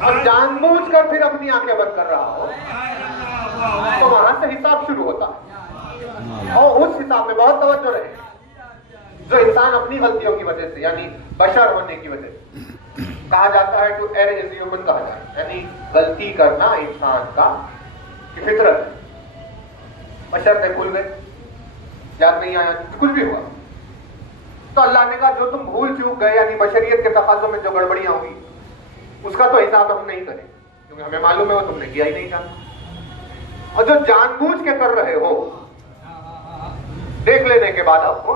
اور جان بوجھ کر پھر اپنی آنکھیں بند کر رہا ہو تو وہاں سے حساب شروع ہوتا ہے. اور اس حساب میں بہت توجہ رہے جو انسان اپنی غلطیوں کی وجہ سے یعنی بشر ہونے کی وجہ سے کہا جاتا ہے ٹو ایئر از ہیومن کہا جاتا ہے یعنی غلطی کرنا انسان کا فطرت ہے. بشر سے بھول گئے یاد نہیں آیا کچھ بھی ہوا تو اللہ نے کہا جو تم بھول چوک گئے یعنی بشریت کے تقاضوں میں جو گڑبڑیاں ہوئی اس کا تو حساب ہم نہیں کریں کیونکہ ہمیں معلوم ہے وہ تم نے کیا ہی نہیں تھا. اور جو جان بوجھ کے کر رہے ہو دیکھ لینے کے بعد آپ کو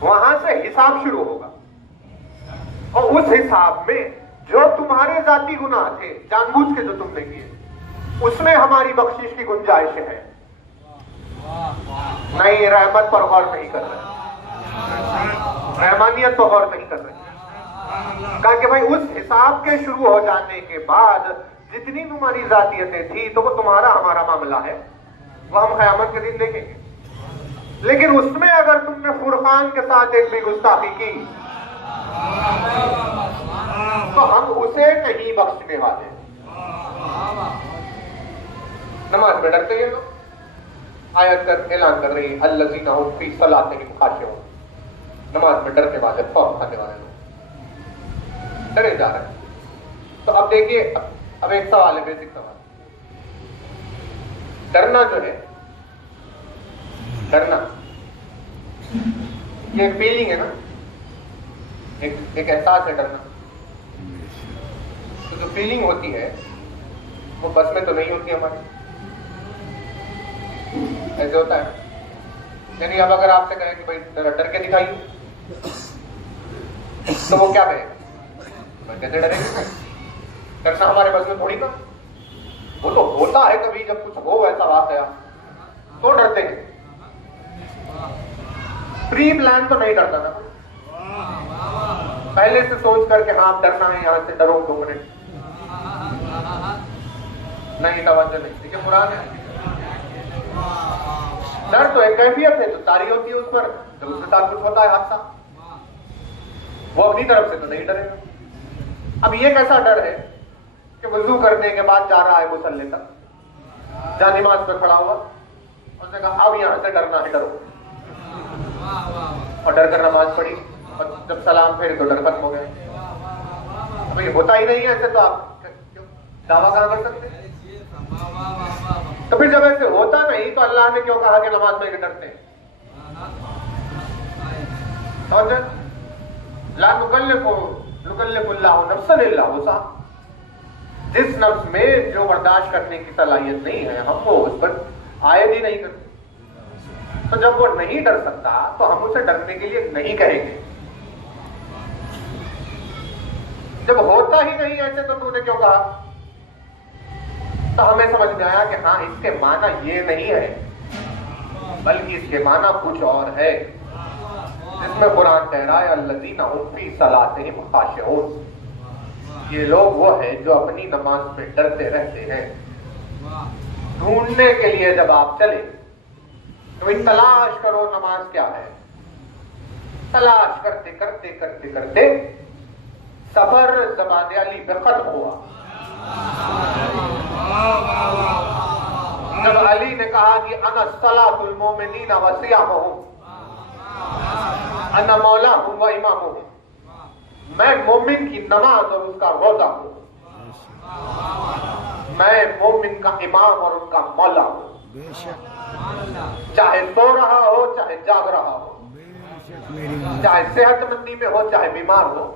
وہاں سے حساب شروع ہوگا اور اس حساب میں جو تمہارے ذاتی گناہ تھے جان بوجھ کے جو تم نے کیے اس میں ہماری بخشش کی گنجائش ہے. نہیں رحمت پر غور نہیں کر رہے رحمانیت پر غور نہیں کر رہے کہا کہ بھائی اس حساب کے شروع ہو جانے کے بعد جتنی تمہاری ذاتیتیں تھی تو وہ تمہارا ہمارا معاملہ ہے وہ ہم قیامت کے دن دیکھیں گے. لیکن اس میں اگر تم نے فرقان کے ساتھ ایک بھی گستاخی کی تو ہم اسے نہیں بخشنے والے. نماز میں ڈرتے ہیں لوگ آیت کر اعلان کر رہی ہے الذین هم فی صلاتہم خاشعون. نماز میں ڈرنے والے خوف کھانے والے لوگ ڈرے جا رہے ہیں. تو اب دیکھیے اب ایک سوال ہے بیسک سوال. ڈرنا جو ہے ڈرنا یہ ایک فیلنگ ہے نا ایک احساس ہے ڈرنا. تو جو فیلنگ ہوتی ہے وہ بس میں تو نہیں ہوتی ہماری ایسے ہوتا ہے یعنی اب اگر آپ سے کہیں کہ بھائی ڈر کے دکھائیے تو وہ کیا کہے کیسے ڈرے گا. ڈرنا ہمارے بس میں تھوڑی نا وہ تو ہوتا ہے کبھی جب کچھ ہو ایسا واقعہ تو ڈرتے ہیں. پری پلان تو نہیں ڈرتا نا پہلے سے سوچ کر کہ ہاں ڈرنا ہے یہاں سے ڈرو 2 منٹ نہیں توجہ نہیں. دیکھیے قرآن ہے ڈر تو ایک کیفیت ہے جو طاری ہوتی ہے اس پر جب اس کے ساتھ کچھ ہوتا ہے حادثہ وہ اپنی طرف سے تو نہیں ڈرے گا. اب یہ کیسا ڈر ہے کہ وضو کرنے کے بعد جا رہا ہے مصلی تک جہاں نماز پہ کھڑا ہوا اس نے کہا اب یہاں سے ڈرنا ہے ڈرو اور ڈر کر نماز پڑھی اور جب سلام پھیرے تو ڈر ختم ہو گیا. اب یہ ہوتا ہی نہیں ہے ایسے تو آپ دعویٰ کہاں کر سکتے ہیں. تو پھر جب ایسے ہوتا نہیں تو اللہ نے کیوں کہا کہ نماز میں ڈرتے ہیں. لا نکلف اللہ نفسا الا وسعها. جس نفس میں جو برداشت کرنے کی صلاحیت نہیں ہے ہم وہ اس پر عائد ہی نہیں کرتے. تو جب وہ نہیں ڈر سکتا تو ہم اسے ڈرنے کے لیے نہیں کہیں گے. جب ہوتا ہی نہیں ایسے تو نے کیوں کہا تو ہمیں سمجھ میں آیا کہ ہاں اس کے معنی یہ نہیں ہے بلکہ اس کے معنی کچھ اور ہے جس میں قرآن کہہ رہا ہے الذین هم فی صلاتہم خاشعون. یہ لوگ وہ ہیں جو اپنی نماز میں ڈرتے رہتے ہیں. ڈھونڈنے کے لیے جب آپ چلے تو تلاش کرو نماز کیا ہے. تلاش کرتے کرتے کرتے کرتے سفر زبان علی پہ ختم ہوا. جب علی نے کہا کہ انا صلاۃ المومنین و صیامہم انا مولاہم و امامہم, میں مومن کی نماز اور اس کا روزہ ہوں, میں مومن کا امام اور ان کا مولا ہوں. چاہے سو رہا ہو چاہے جاگ رہا ہو, چاہے صحت مندی میں ہو چاہے بیمار ہو,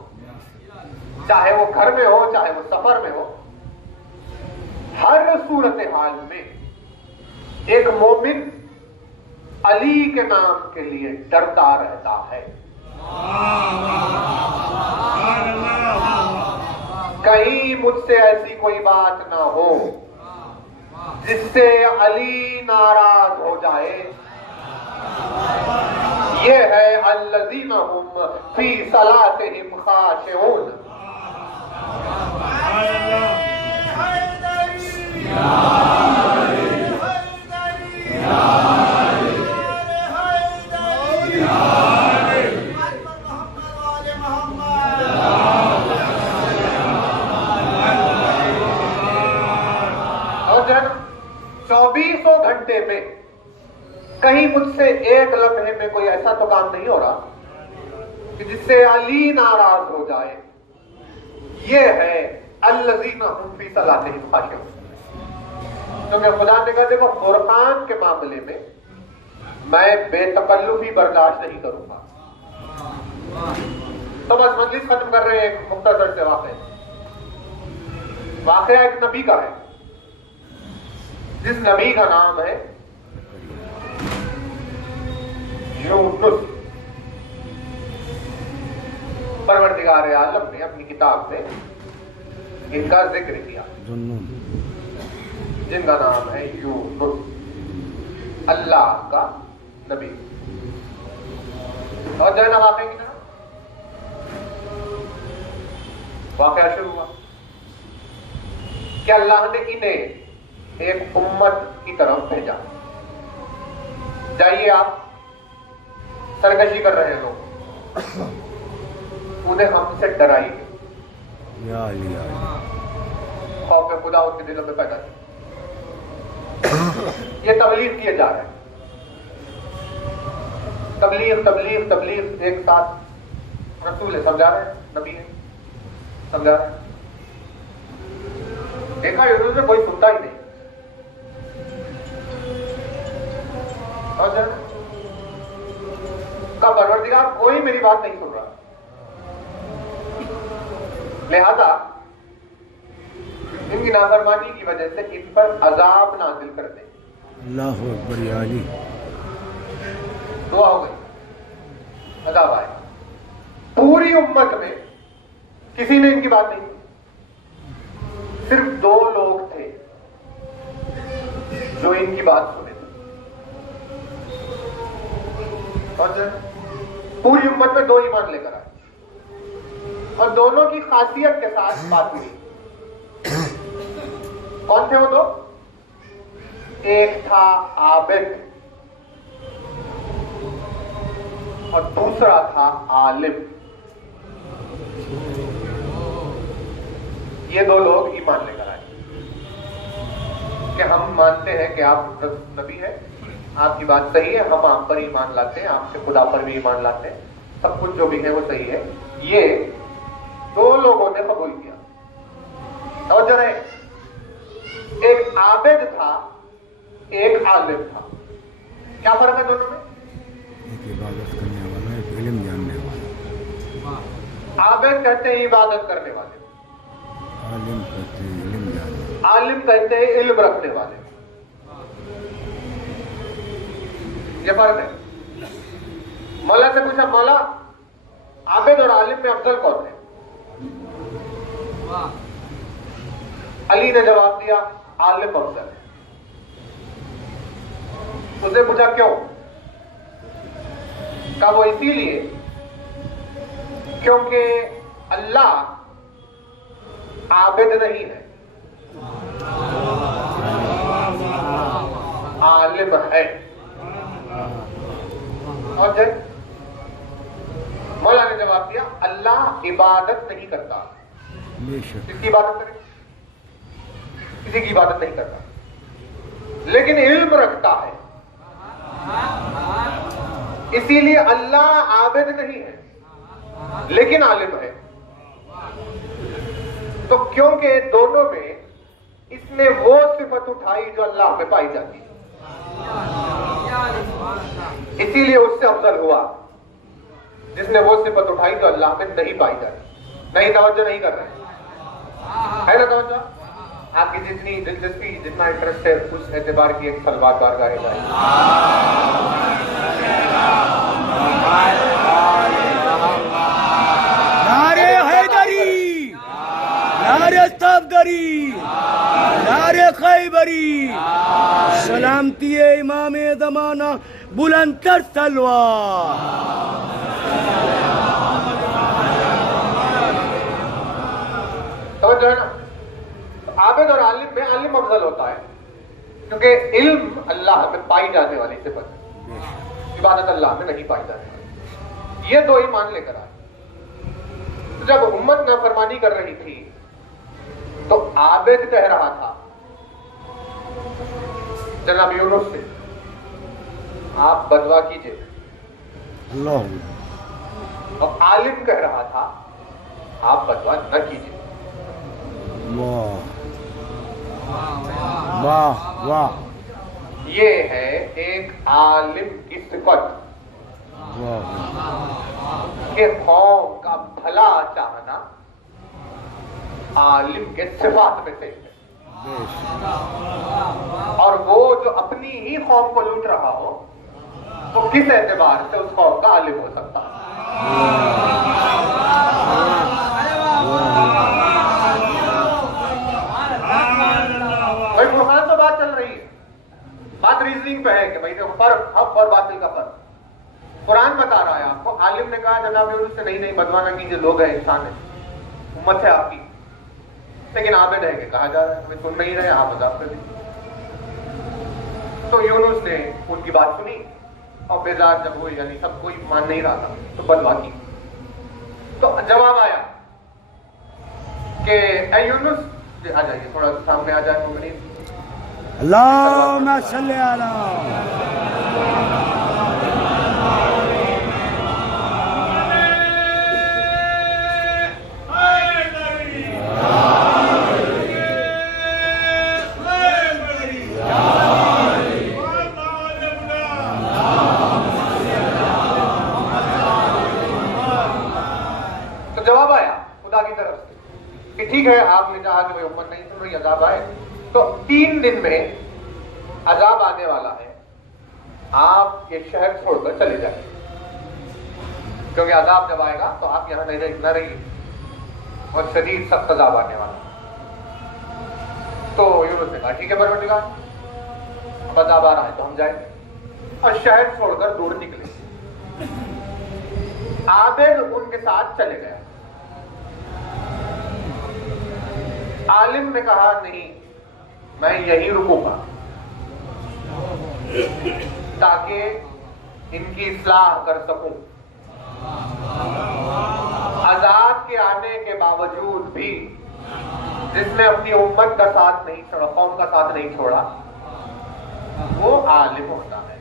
چاہے وہ گھر میں ہو چاہے وہ سفر میں ہو, ہر صورتحال میں ایک مومن علی کے نام کے لیے ڈرتا رہتا ہے. کہیں مجھ سے ایسی کوئی بات نہ ہو جس سے علی ناراض ہو جائے. یہ ہے الذین هم فی صلاتہم خاشعون. میں کوئی ایسا تو کام نہیں ہو رہا کہ جس سے علی ناراض ہو جائے. یہ ہے الذین هم فی صلاتہم خاشعون. کیونکہ خدا نے کہا دیکھو فرقان کے معاملے میں میں بے تکلفی برداشت نہیں کروں گا. تو بس مجلس ختم کر رہے ہیں. ایک مختصر سے واقعہ ایک نبی کا ہے جس نبی کا نام ہے یونس. پروردگار عالم نے اپنی کتاب میں ان کا ذکر کیا جن کا نام ہے یونس, اللہ کا نبی. اور جو ہے نا واقعہ کی طرح واقعہ شروع ہوا کہ اللہ نے انہیں ایک امت کی طرف بھیجا. جائیے آپ سرکشی کر رہے لوگ انہیں ہم سے ڈرائیے. خوف خدا ان کے دلوں میں پیدا کیا. یہ تبلیغ کیے جا رہے ہیں. تبلیغ تبلیغ تبلیغ ایک ساتھ. رسول ہے سمجھا رہے ہیں, نبی ہے سمجھا رہے ہیں. دیکھا یونس میں کوئی سنتا ہی نہیں. اور کا پروردگار کوئی میری بات نہیں سن رہا, لہذا ان کی نافرمانی کی وجہ سے ان پر عذاب نازل کر دیں. اللہ اکبر یا علی. دعا ہو گئی, عذاب آئے. پوری امت میں کسی نے ان کی بات نہیں سنی. صرف 2 لوگ تھے جو ان کی بات سنے تھے. اور پوری امت میں 2 ایمان لے کر آئے اور دونوں کی خاصیت کے ساتھ بات ہوئی. کون تھے وہ 2؟ ایک تھا عابد اور دوسرا تھا عالم. یہ 2 لوگ ایمان لے کر آئے کہ ہم مانتے ہیں کہ آپ نبی ہیں, آپ کی بات صحیح ہے, ہم آپ پر ایمان لاتے ہیں, آپ سے خدا پر بھی ایمان لاتے ہیں, سب کچھ جو بھی ہے وہ صحیح ہے. یہ 2 لوگوں نے قبول کیا. اور جو ہے ایک عابد تھا ایک عالم تھا. کیا فرق ہے دونوں میں؟ ایک عبادت کرنے والا, ایک علم جاننے والا. عابد کہتے ہیں عبادت کرنے والے, عالم کہتے ہیں علم جاننے, عالم کہتے ہیں علم رکھنے والے. یہ فرق ہے. مولا سے پوچھا, مولا عابد اور عالم میں افضل کون ہے؟ علی نے جواب دیا عالم افضل ہے. اس نے پوچھا کیوں؟ کہا وہ اسی لیے کیونکہ اللہ عابد نہیں ہے, عالم ہے. اور جب مولا نے جواب دیا اللہ عبادت نہیں کرتا. کس کی عبادت کرے؟ کسی کی عبادت نہیں کرتا, لیکن علم رکھتا ہے. اسی لیے اللہ عابد نہیں ہے لیکن عالم ہے. تو کیونکہ دونوں میں اس نے وہ صفت اٹھائی جو اللہ میں پائی جاتی ہے, اسی لیے اس سے افضل ہوا جس نے وہ صفت اٹھائی جو اللہ میں نہیں پائی جاتی. نہیں توجہ نہیں کر رہے ہے نا توجہ؟ آپ کی جتنی دلچسپی جتنا انٹرسٹ ہے اس اعتبار کی ایک سلوات بارگاہ جائے. نعرے حیدری, نعرے صفدری, نعرے خیبری, سلامتی امام زمانہ بلند تر تلوار. توجہ ہے نا. عابد اور عالم میں عالم افضل ہوتا ہے کیونکہ علم اللہ میں پائی جانے والی صفت ہے, عبادت اللہ میں نہیں پائی جانے والی. یہ 2 ایمان لے کر آئے. جب امت نافرمانی کر رہی تھی تو عابد کہہ رہا تھا جناب یونس سے آپ بدوا کیجئے, اللہ اور عالم کہہ رہا تھا آپ فتویٰ نہ کیجیے. واہ واہ واہ یہ ہے ایک عالم کی صفت کہ قوم کا بھلا چاہنا عالم کے صفات میں سے ہے. اور وہ جو اپنی ہی قوم کو لوٹ رہا ہو تو کس اعتبار سے اس قوم کا عالم ہو سکتا ہے؟ بھائی قرآن تو بات چل رہی ہے, بات ریزننگ پہ ہے کہ بھائی فرق حق اور باطل کا فرق. قرآن بتا رہا ہے آپ کو. عالم نے کہا جناب یونس سے نہیں بدوا نہ کیجیے, لوگ ہیں, انسان ہے, امت ہے آپ کی, لیکن عابد ہے کہ کہا جا رہا ہے ہمیں سن نہیں رہے, آپ عذاب کر دیجیے. تو یونس نے ان کی بات سنی اور بیزار جب ہوئی, یعنی سب کوئی مان نہیں رہا تھا, تو بدوا کی. تو جواب آیا کہ اے یونس, آ جائیے تھوڑا سامنے آ جائے مومنین. اللہم صلی علی تو جواب آیا خدا کی طرف سے کہ ٹھیک ہے, آپ نے کہا کہ وہ امت نہیں سن رہی, عذاب آئے تو 3 دن میں عذاب آنے والا ہے, آپ یہ شہر چھوڑ کر چلے جائیں, کیونکہ عذاب جب آئے گا تو آپ یہاں نہ رہیے اور شدید سخت عذاب آنے والا. تو یونس نے کہا ٹھیک ہے پروردگار, اب عذاب آ رہا ہے تو ہم جائیں, اور شہر چھوڑ کر دور نکلے. عابد ان کے ساتھ چلے گئے. عالم نے کہا نہیں, میں یہیں رکوں گا تاکہ ان کی اصلاح کر سکوں. عذاب کے آنے کے باوجود بھی جس نے اپنی امت کا ساتھ نہیں چھوڑا, قوم کا ساتھ نہیں چھوڑا, وہ عالم ہوتا ہے.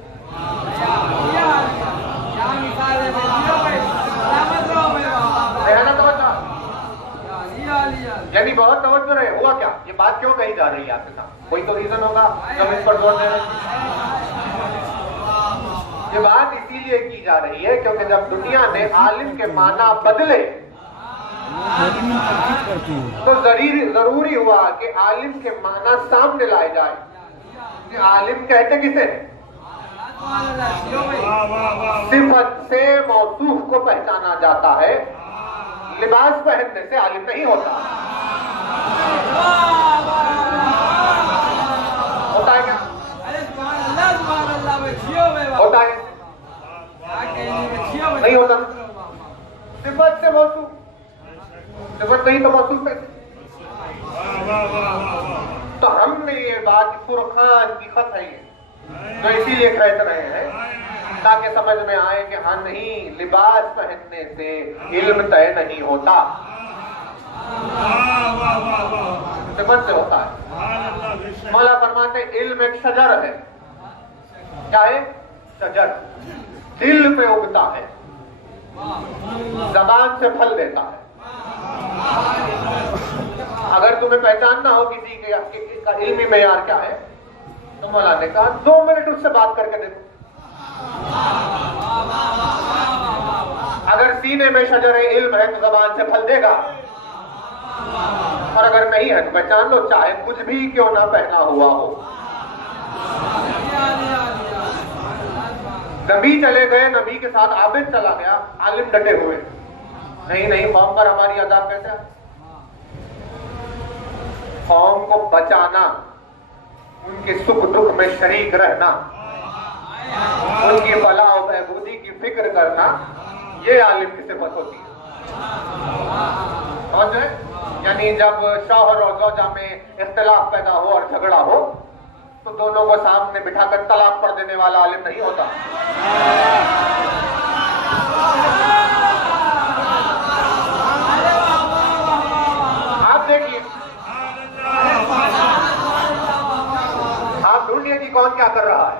یعنی بہت توجہ رہے, ہوا کیا, یہ بات کیوں کہی جا رہی ہے آپ کے ساتھ, کوئی تو ریزن ہوگا جب اس پر زور دے رہے ہیں. یہ بات اسی لیے کی جا رہی ہے کیونکہ جب دنیا نے عالم کے معنی بدلے تو ضروری ہوا کہ عالم کے معنی سامنے لائے جائے. کہ عالم کہتے کسے ہیں؟ صفت سے موصوف کو پہچانا جاتا ہے, لباس پہننے سے عالم نہیں ہوتا. ہوتا ہے کیا؟ ہوتا ہے نہیں ہوتا. صفت سے موصوف, صفت نہیں تو موصوف کیسے؟ تو ہم نے یہ بات فرقان کی خط ہے یہ, تو اسی لیے کہتے رہے ہیں تاکہ سمجھ میں آئے کہ ہاں نہیں, لباس پہننے سے علم طے نہیں ہوتا, صفت سے ہوتا ہے. مولا فرماتے ہیں علم ایک شجر ہے. کیا ہے شجر؟ دل پہ اگتا ہے, زبان سے پھل دیتا ہے. اگر تمہیں پہچاننا ہو کسی کا علمی معیار کیا ہے تو مولا نے کہا 2 منٹ اس سے بات کر کے دیکھو. اگر سینے میں شجر علم ہے تو زبان سے پھل دے گا, اور اگر نہیں ہے تو پہچان لو, چاہے کچھ بھی کیوں نہ پہنا ہوا ہو. نبی چلے گئے, نبی کے ساتھ عابد چلا گیا, عالم ڈٹے ہوئے, نہیں قوم پر ہماری عذاب کیسے ہے؟ قوم کو بچانا, ان کے سکھ دکھ میں شریک رہنا, ان کی فلاح و بہبودی کی فکر کرنا, یہ عالم کی صفت ہوتی ہے. سمجھ رہے؟ یعنی جب شوہر اور زوجہ میں اختلاف پیدا ہو اور جھگڑا ہو تو دونوں کو سامنے بٹھا کر طلاق پڑھ دینے والا عالم نہیں ہوتا. آپ دیکھیے, آپ ڈھونڈیے کہ کون کیا کر رہا ہے,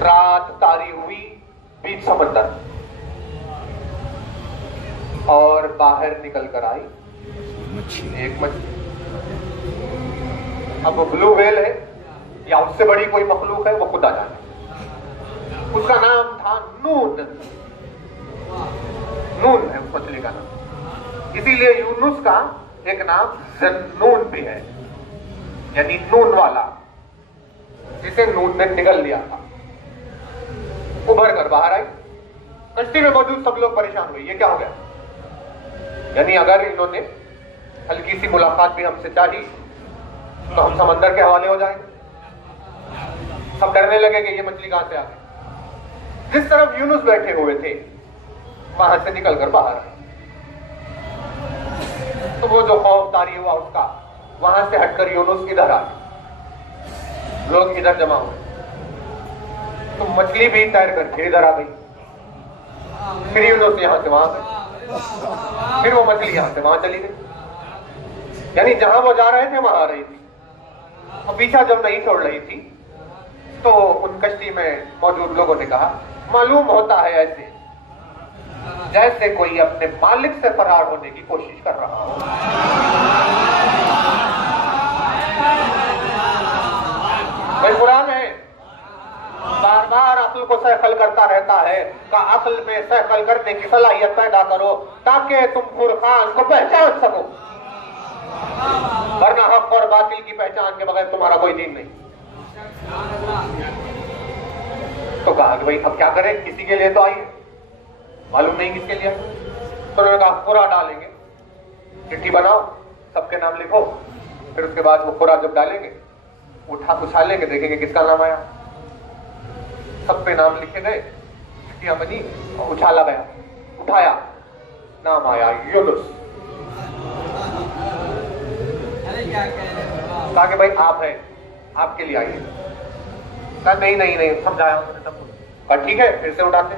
رات تاری ہوئی بیچ سمندر اور باہر نکل کر آئی ایک مچھلی. اب وہ بلو ویل ہے یا اس سے بڑی کوئی مخلوق ہے وہ خدا جانے. اس کا نام تھا نون. نون ہے اس مچھلی کا نام. اسی لیے یونس کا ایک نام ذنون بھی ہے, یعنی نون والا, جسے نون نے نگل لیا تھا. ابھر کر باہر آئی. کشتی میں موجود سب لوگ پریشان ہوئے, یہ کیا ہو گیا؟ یعنی اگر انہوں نے ہلکی سی ملاقات بھی ہم سے چاہی تو ہم سمندر کے حوالے ہو جائیں گے. سب ڈرنے لگے کہ یہ مچھلی کہاں سے آ گئی. جس طرف یونس بیٹھے ہوئے تھے وہاں سے نکل کر باہر آئے. تو وہ جو خوف طاری ہوا اس کا, وہاں سے ہٹ کر یونس ادھر آئے. لوگ ادھر جمع ہوئے تو مچھلی بھی تیر کر پھر ادھر آ گئی. پھر یونس یہاں سے وہاں گئے, پھر وہ مچھلی یہاں سے وہاں چلی گئی. یعنی جہاں وہ جا رہے تھے وہاں آ رہی تھی, اور پیچھا جب نہیں چھوڑ رہی تھی تو ان کشتی میں موجود لوگوں نے کہا معلوم ہوتا ہے ایسے جیسے کوئی اپنے مالک سے فرار ہونے کی کوشش کر رہا ہو. بھائی قرآن ہے, بار بار عقل کو سیخل کرتا رہتا ہے کہ عقل میں سیخل کرنے کی صلاحیت پیدا کرو تاکہ تم فرقان کو پہچان سکو, ورنہ حق اور باطل کی پہچان کے بغیر تمہارا کوئی دین نہیں. تو کہا کہ بھائی اب کیا کریں, کسی کے لیے تو آئی ہے, معلوم نہیں کس کے لیے. تو انہوں نے کہا خورا ڈالیں گے, چٹھی بناؤ, سب کے نام لکھو, پھر اس کے بعد وہ خورا جب ڈالیں گے اچھالیں گے, دیکھیں گے کس کا نام آیا. سب پہ نام لکھے گئے, چٹھیاں بنی, اچھالا گیا, اٹھایا, نام آیا یونس. کہا کہ بھائی آپ ہیں, آپ کے لیے آئیے. کہا نہیں سمجھایا انہوں نے سب کچھ. کہا ٹھیک ہے, پھر سے اٹھاتے,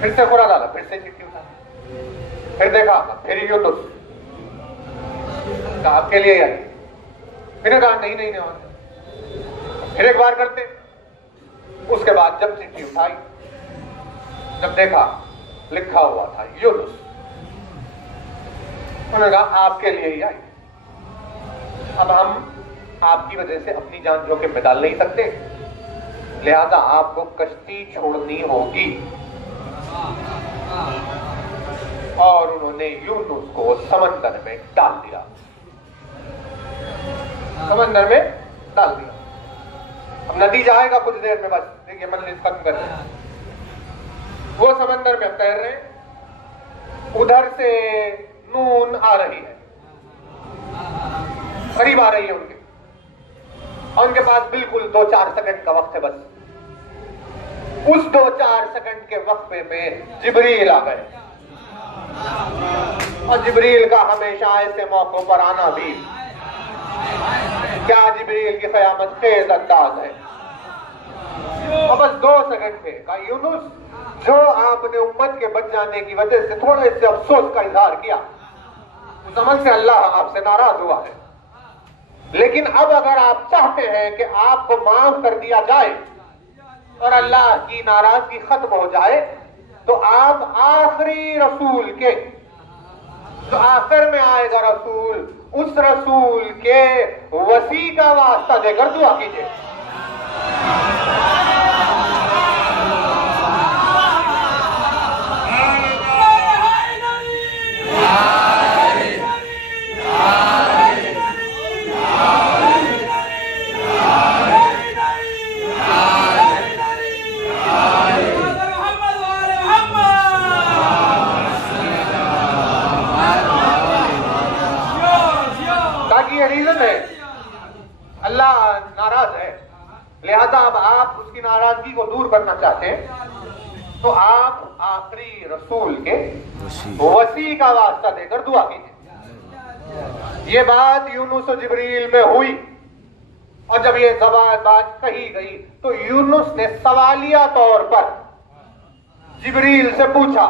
پھر سے خورا ڈالا, پھر سے چٹھی اٹھا, پھر دیکھا, پھر یونس. کہا آپ کے لیے آئیے. پھر نے کہا نہیں, پھر ایک بار کرتے. اس کے بعد جب چٹھی اٹھائی, جب دیکھا لکھا ہوا تھا یونس, انہوں نے کہا آپ کے لیے ہی آئی. اب ہم آپ کی وجہ سے اپنی جان جوخم میں ڈال نہیں سکتے, لہذا آپ کو کشتی چھوڑنی ہوگی. اور انہوں نے یونس کو سمندر میں ڈال دیا. سمندر میں ڈال دیا. اب نتیجہ آئے گا کچھ دیر میں, بس دیکھیے مجلس ختم کر رہے ہیں. وہ سمندر میں تیر رہے, ادھر سے نون آ رہی ہے, قریب آ رہی ہے ان کے, اور ان کے پاس بالکل 2-4 سیکنڈ کا وقت ہے. بس اس 2-4 سیکنڈ کے وقفے میں جبریل آ گئے. اور جبریل کا ہمیشہ ایسے موقعوں پر آنا بھی کیا جبریل کی قیامت خیز انداز ہے. اور بس 2 سیکنڈ میں کہا یونس, جو آپ نے امت کے بچ جانے کی وجہ سے تھوڑے سے افسوس کا اظہار کیا, اس عمل سے اللہ آپ سے ناراض ہوا ہے. لیکن اب اگر آپ چاہتے ہیں کہ آپ کو معاف کر دیا جائے اور اللہ کی ناراضگی ختم ہو جائے, تو آپ آخری رسول کے, جو آخر میں آئے گا رسول, اس رسول کے وسیع کا واسطہ دے کر دعا کیجئے. اللہ ناراض ہے, لہذا اب آپ اس کی ناراضگی کو دور کرنا چاہتے ہیں تو آپ آخری رسول کے وسیع کا واسطہ دے کر دعا کیجیے. یہ بات یونس و جبریل میں ہوئی, اور جب یہ بات کہی گئی تو یونس نے سوالیہ طور پر جبریل سے پوچھا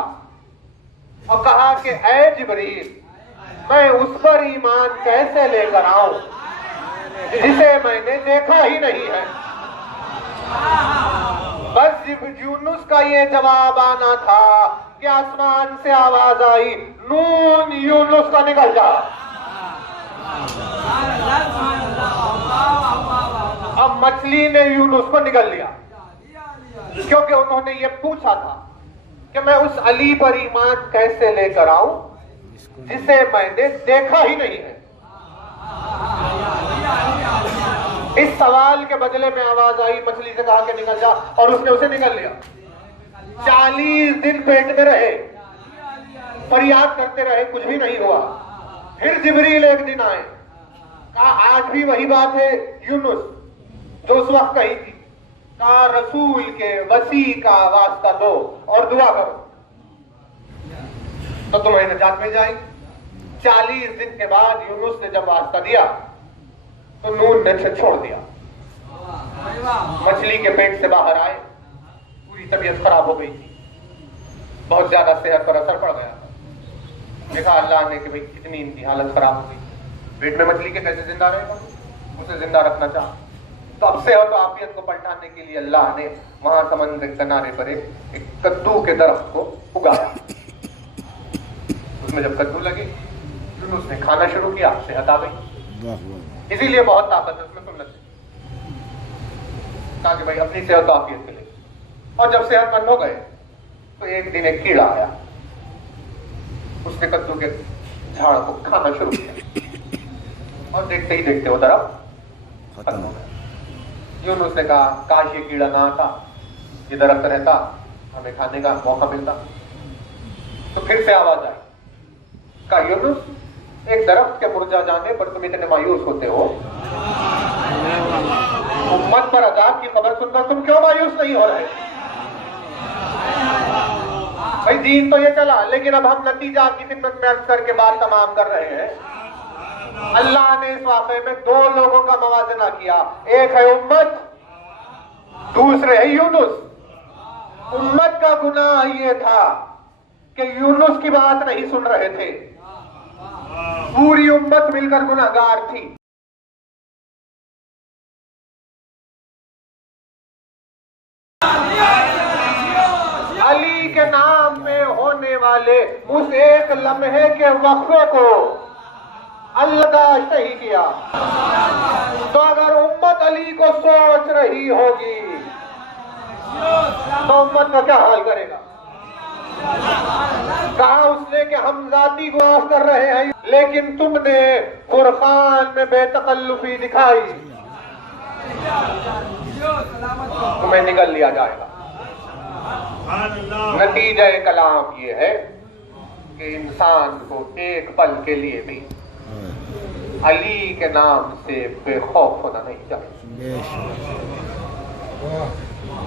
اور کہا کہ اے جبریل, میں اس پر ایمان کیسے لے کر آؤں جسے میں نے دیکھا ہی نہیں ہے. یونس کا یہ جواب آنا تھا کہ آسمان سے آواز آئی نون یونس کا نکل جا. اب مچھلی نے یونس کو نگل لیا کیونکہ انہوں نے یہ پوچھا تھا کہ میں اس علی پر ایمان کیسے لے کر آؤں جسے میں نے دیکھا ہی نہیں ہے. اس سوال کے بدلے میں آواز آئی, مچھلی سے کہا کہ نکل جا, اور اس نے اسے نکل لیا. 40 دن پیٹ میں رہے, فریاد کرتے رہے, کچھ بھی نہیں ہوا. پھر جبریل ایک دن آئے, کہا آج بھی وہی بات ہے یونس جو اس وقت کہی تھی. کہا رسول کے وسیع کا واسطہ دو اور دعا کرو تو تمہیں نجات مل جائے گی. 40 دن کے بعد یونس نے جب واسطہ دیا تو نون نے چھوڑ دیا. مچھلی کے پیٹ سے باہر آئے, پوری طبیعت خراب ہو گئی تھی, بہت زیادہ صحت پر اثر پڑ گیا. دیکھا اللہ نے کہ بھئی کتنی ان کی حالت خراب ہو گئی, پیٹ میں مچھلی کے کیسے زندہ رہے گا, اسے زندہ رکھنا چاہا. تو اب صحت و عافیت کو پلٹانے کے لیے اللہ نے وہاں سمندر کے کنارے پر ایک کدو کے درخت کو اگایا. اس میں جب کدو لگے یونس نے کھانا شروع کیا, صحت آ گئی. اسی لیے بہت طاقت ہے اس میں سنت ہے, کہا کہ بھائی اپنی صحت و عافیت کے لیے. اور جب صحت مند ہو گئے تو ایک دن ایک کیڑا آیا, اس نے کدو کے جھاڑ کو کھانا شروع کیا اور دیکھتے ہی دیکھتے وہ درخت ختم ہو گیا. یونس نے کہا کاش یہ کیڑا نہ آتا, یہ درخت رہتا, ہمیں کھانے کا موقع ملتا. تو پھر سے آواز آئی, کہا یونس ایک درخت کے مرجا جانے پر تم اتنے مایوس ہوتے ہو, امت پر عذاب کی خبر سن کر تم کیوں مایوس نہیں ہو رہے؟ بھائی دین تو یہ چلا, لیکن اب ہم نتیجہ کی خدمت میں عرض کر کے بات تمام کر رہے ہیں. اللہ نے اس واقعے میں 2 لوگوں کا موازنہ کیا, ایک ہے امت, دوسرے ہے یونس. امت کا گناہ یہ تھا کہ یونس کی بات نہیں سن رہے تھے, پوری امت مل کر گناہگار تھی. علی کے نام میں ہونے والے اس ایک لمحے کے وقفے کو اللہ ہی کیا. تو اگر امت علی کو سوچ رہی ہوگی تو امت کا کیا حال کرے گا؟ کہا اس نے کہ ہم ذاتی گناہ کر رہے ہیں, لیکن تم نے فرقان میں بے تکلفی دکھائی, تمہیں نگل لیا جائے گا. نتیجہ کلام یہ ہے کہ انسان کو ایک پل کے لیے بھی علی کے نام سے بے خوف ہونا نہیں چاہیے.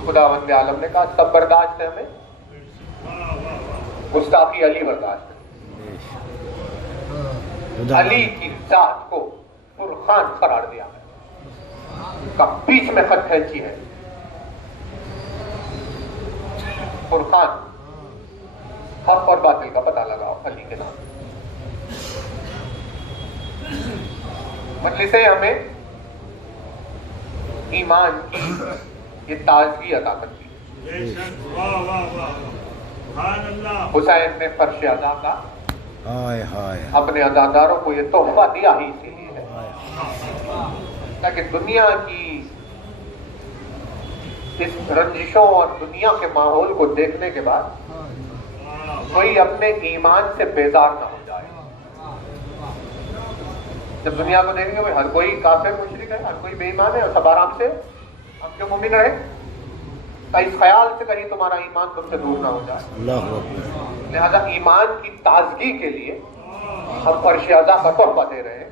خداوند عالم نے کہا سب برداشت ہے ہمیں, گستاخی علی برداشت ہے. علی کی ذات کو فرقان قرار دیا ہے, کا بیچ میں خط کھینچی ہے. فرقان, حق اور باطل کا پتہ لگاؤ علی کے نام. مجلسیں ہمیں ایمان کی یہ تازگی عطا کرتی ہے. حسین نے فرش ادا کا, اپنے عزاداروں کو یہ تحفہ دیا ہی اسی لیے ہے تاکہ دنیا کی اس رنجشوں اور دنیا کے ماحول کو دیکھنے کے بعد کوئی اپنے ایمان سے بیزار نہ ہو جائے. جب دنیا کو دیکھیں گے ہر کوئی کافر مشرک ہے, ہر کوئی بے ایمان ہے, اور سب آرام سے ہم جو مومن رہے, اس خیال سے کہیں تمہارا ایمان تم سے دور نہ ہو جائے. لہذا ایمان کی تازگی کے لیے ہم فرش اعضا کا تحفہ دے رہے ہیں,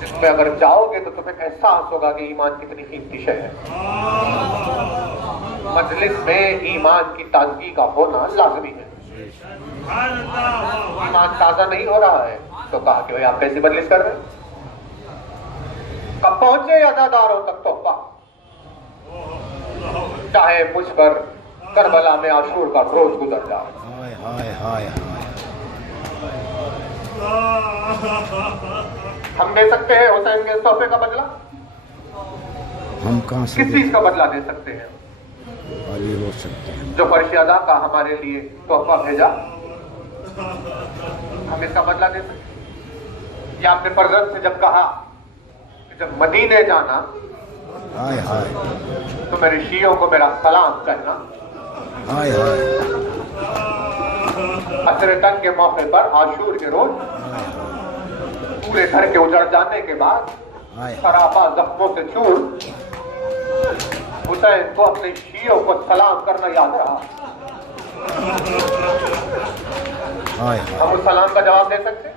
جس میں اگر جاؤ گے تو تمہیں احساس ہوگا کہ ایمان کتنی قیمتی شے ہے. مجلس میں ایمان کی تازگی کا ہونا لازمی ہے. ایمان تازہ نہیں ہو رہا ہے تو کہا کہ آپ کیسی مجلس کر رہے ہیں؟ کب پہنچے عزاداروں تک تحفہ, چاہے مجھ پر کربلا میں عاشور کا روز گزر جائے. ہم دے سکتے ہیں حسین کے تحفے کا بدلہ؟ ہم کہاں سے کس چیز کا بدلہ دے سکتے ہیں؟ ابھی ہو سکتا ہے. جو فرش ادا کا ہمارے لیے تحفہ بھیجا، ہم اس کا بدلہ دے سکتے؟ یا اپنے فرزند سے جب کہا کہ جب مدینے جانا ہائے ہائے تو میرے شیعوں کو میرا سلام کہنا، ہائے ہائے عصر تنگ کے موقع پر عاشور کے روز پورے گھر کے اجڑ جانے کے بعد سراپا زخموں سے چور حسین کو اپنے شیعوں کو سلام کرنا یاد رہا. ہم اس سلام کا جواب دے سکتے؟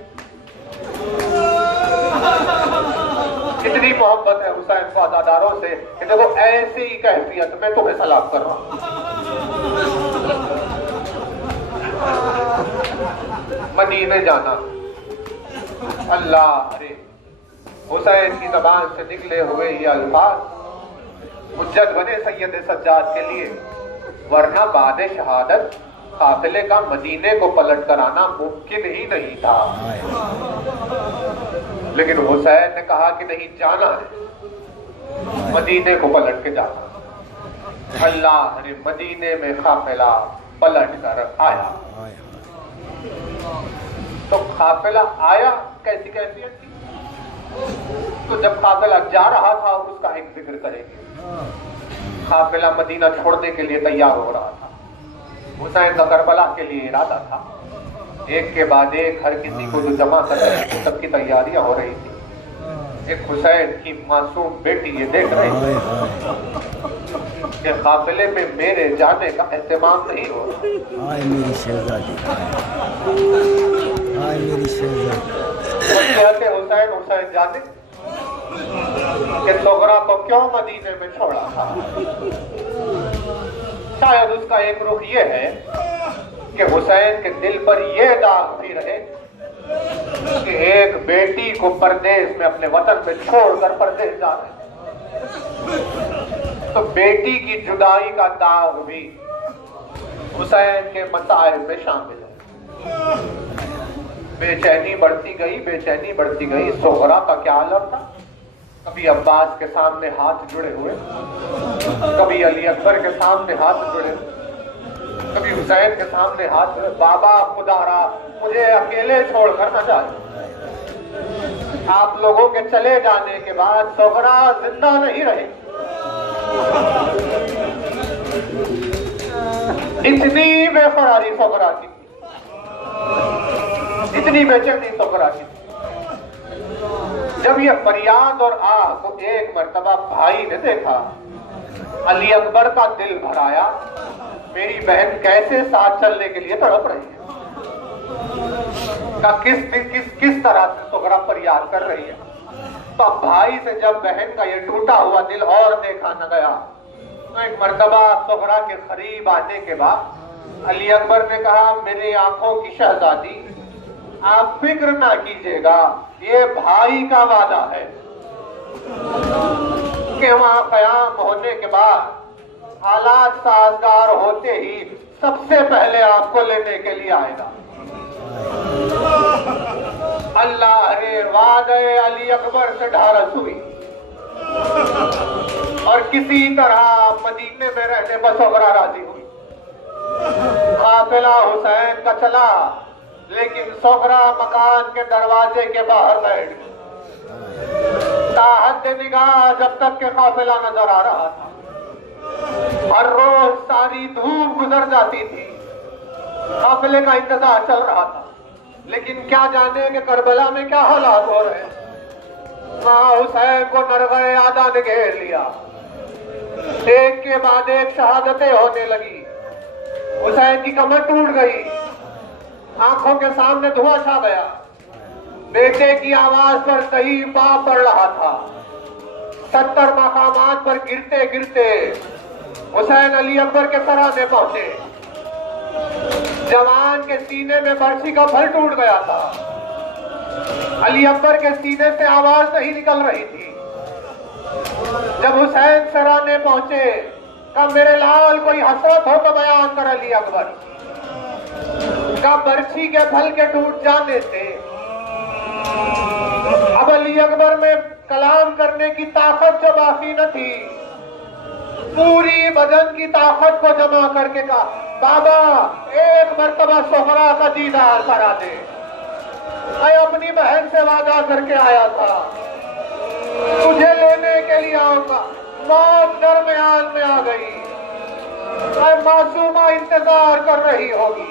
اتنی محبت ہے حسین کو عزاداروں سے کہ دیکھو ایسی کیفیت میں تمہیں سلام کر رہا ہوں. مدینے جانا، اللہ ارے حسین کی زبان سے نکلے ہوئے یہ الفاظ حجت بنے سید سجاد کے لیے، ورنہ بعد شہادت قافلے کا مدینے کو پلٹ کر آنا ممکن ہی نہیں تھا. لیکن حسین نے کہا کہ نہیں، جانا ہے، مدینے کو پلٹ کے جانا. اللہ نے مدینے میں قافلہ پلٹ کر آیا. تو قافلہ آیا کیسی کیفیت تھی؟ تو جب قافلہ جا رہا تھا اس کا ایک ذکر کریں گے. قافلہ مدینہ چھوڑنے کے لیے تیار ہو رہا تھا. حسین کا کربلا کے لیے ارادہ تھا. ایک کے بعد ایک ہر کسی کو جو جمع کر رہے تھے، سب کی تیاریاں ہو رہی تھی. ایک حسین کی معصوم بیٹی یہ دیکھ رہی تھی کہ قافلے میں میرے جانے کا اہتمام نہیں ہو رہا. آئے میری شہزادی، آئے میری شہزادی. کہتے حسین حسین جانے کہ صغرا کو کیوں مدینے میں چھوڑا تھا. شاید اس کا ایک رخ یہ ہے کہ حسین کے دل پر یہ داغ بھی رہے کہ ایک بیٹی کو پردیس میں اپنے وطن میں چھوڑ کر پردیس جا رہے، تو بیٹی کی جدائی کا داغ بھی حسین کے مصائب میں شامل ہے. بے چینی بڑھتی گئی، بے چینی بڑھتی گئی. صغرا کا کیا عالم تھا؟ کبھی عباس کے سامنے ہاتھ جڑے ہوئے، کبھی علی اکبر کے سامنے ہاتھ جڑے ہوئے، کبھی حسین کے سامنے ہاتھ جڑے. بابا خدا را مجھے اکیلے چھوڑ کر نہ جائے. آپ لوگوں کے چلے جانے کے بعد صغرا زندہ نہیں رہے. اتنی بے قراری صغرا کی، اتنی بے چینی صغرا کی. جب یہ فریاد اور آہ کو ایک مرتبہ بھائی نے دیکھا، علی اکبر کا دل بھر آیا. میری بہن کیسے ساتھ چلنے کے لیے تڑپ رہی ہے، کس طرح سے صغرا فریاد کر رہی ہے. تو بھائی سے جب بہن کا یہ ٹوٹا ہوا دل اور دیکھا نہ گیا، تو ایک مرتبہ صغرا کے قریب آنے کے بعد علی اکبر نے کہا، میرے آنکھوں کی شہزادی آپ فکر نہ کیجیے گا، یہ بھائی کا وعدہ ہے کہ وہاں قیام ہونے کے بعد حالات سازگار ہوتے ہی سب سے پہلے آپ کو لینے کے لیے آئے گا. اللہ نے وعدہ علی اکبر سے ڈھارس ہوئی اور کسی طرح مدینے میں رہنے پر صغرا راضی ہوئی. قافلہ حسین کا چلا، لیکن صغرا مکان کے دروازے کے باہر بیٹھ گئی. تاحد نگاہ جب تک کہ قافلہ نظر آ رہا تھا. ہر روز ساری دھوپ گزر جاتی تھی، قافلے کا انتظار چل رہا تھا. لیکن کیا جانے کہ کربلا میں کیا حالات ہو رہے ہیں. وہاں حسین کو نرغہ آدھا نے گھیر لیا. ایک کے بعد ایک شہادتیں ہونے لگی. حسین کی کمر ٹوٹ گئی، آنکھوں کے سامنے دھواں چھا گیا. بیٹے کی آواز پر صحیح باپ پڑ رہا تھا. 70 مقامات پر گرتے گرتے حسین علی اکبر کے سرانے پہنچے. جوان کے سینے میں برچھی کا پھل ٹوٹ گیا تھا. علی اکبر کے سینے سے آواز نہیں نکل رہی تھی. جب حسین سرانے پہنچے، کہا میرے لال کوئی حسرت ہو تو بیان کر علی اکبر. کہا برچھی کے پھل کے ٹوٹ جانے سے اب علی اکبر میں کلام کرنے کی طاقت جو باقی نہ تھی. پوری بدن کی طاقت کو جمع کر کے کہا بابا ایک مرتبہ سغرا کا دیدار کرا دے. میں اپنی بہن سے وعدہ کر کے آیا تھا تجھے لینے کے لیے آؤں گا. موت درمیان میں آ گئی. میں معصومہ انتظار کر رہی ہوگی.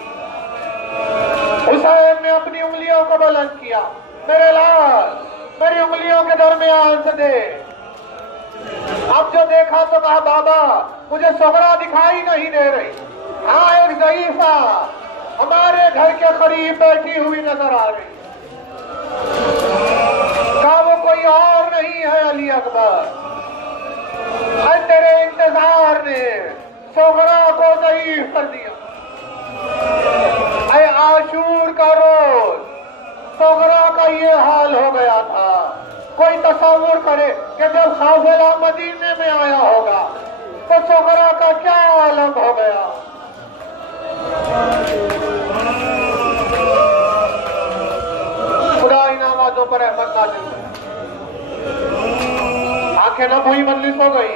حسین نے اپنی انگلیوں کو بلند کیا. میرے لال میری انگلیوں کے درمیان سے دے. اب جو دیکھا تو کہا بابا مجھے سغرا دکھائی نہیں دے رہی. ہاں ایک ضعیفہ ہمارے گھر کے قریب بیٹھی ہوئی نظر آ رہی. کہا وہ کوئی اور نہیں ہے علی اکبر. تیرے انتظار نے سغرا کو ضعیف کر دیا. اے عاشور کا روز سغرا کا یہ حال ہو گیا تھا. کوئی تصور کرے کہ جب قافلہ مدینے میں آیا ہوگا تو سغرا کا کیا عالم ہو گیا. خدا ان آوازوں پر احمد نازل کرے. آنکھیں نم ہوئی مجلس ہو گئی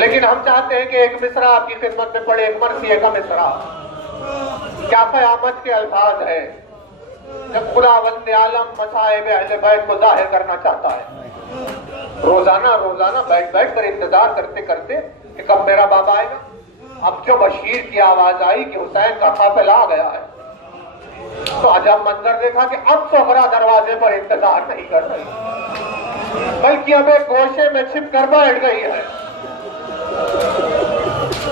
لیکن ہم چاہتے ہیں کہ ایک مصرع آپ کی خدمت میں پڑے. ایک مرثیے کا مصرع کیا قیامت کے الفاظ ہے جب خداوند عالم مصائب اہل بیت کو ظاہر کرنا چاہتا ہے. روزانہ بیٹھ کر انتظار کرتے کرتے کہ کب میرا بابا آئے گا. اب جو بشیر کی آواز آئی کہ حسین کا قافلہ آ گیا ہے تو عجب منظر دیکھا کہ اب سغرا دروازے پر انتظار نہیں کر رہی بلکہ اب ایک گوشے میں چھپ کر بیٹھ گئی ہے.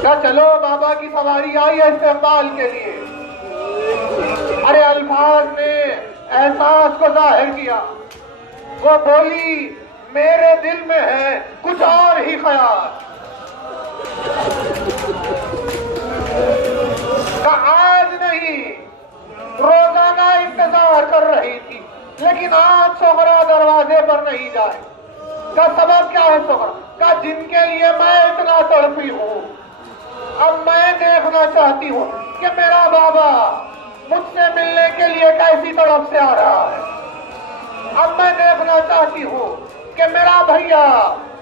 کیا چلو بابا کی سواری آئی ہے استقبال کے لیے. ارے الفاظ نے احساس کو ظاہر کیا. وہ بولی میرے دل میں ہے کچھ اور ہی خیال. آج نہیں روزانہ انتظار کر رہی تھی لیکن آج سغرا دروازے پر نہیں جائے. کا سبب کیا ہے سغرا کا جن کے لیے میں اتنا تڑپی ہوں. اب میں دیکھنا چاہتی ہوں کہ میرا بابا مجھ سے ملنے کے لیے کیسی طرف سے آ رہا ہے. اب میں دیکھنا چاہتی ہوں کہ میرا بھیا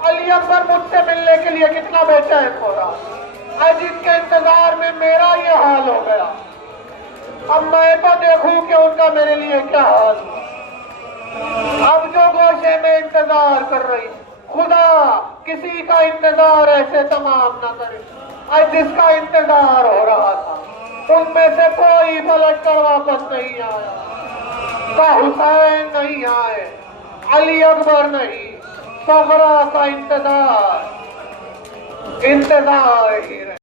علی اکبر مجھ سے ملنے کے لیے کتنا بے چین ہو رہا. آج ان کے انتظار میں میرا یہ حال ہو گیا. اب میں تو دیکھوں کہ ان کا میرے لیے کیا حال ہو. اب جو گوشے میں انتظار کر رہی خدا کسی کا انتظار ایسے تمام نہ کرے. آج جس کا انتظار ہو رہا تھا ان میں سے کوئی پلٹ کر واپس نہیں آیا. کا حسین نہیں آئے علی اکبر نہیں سغرا کا انتظار ہی رہے.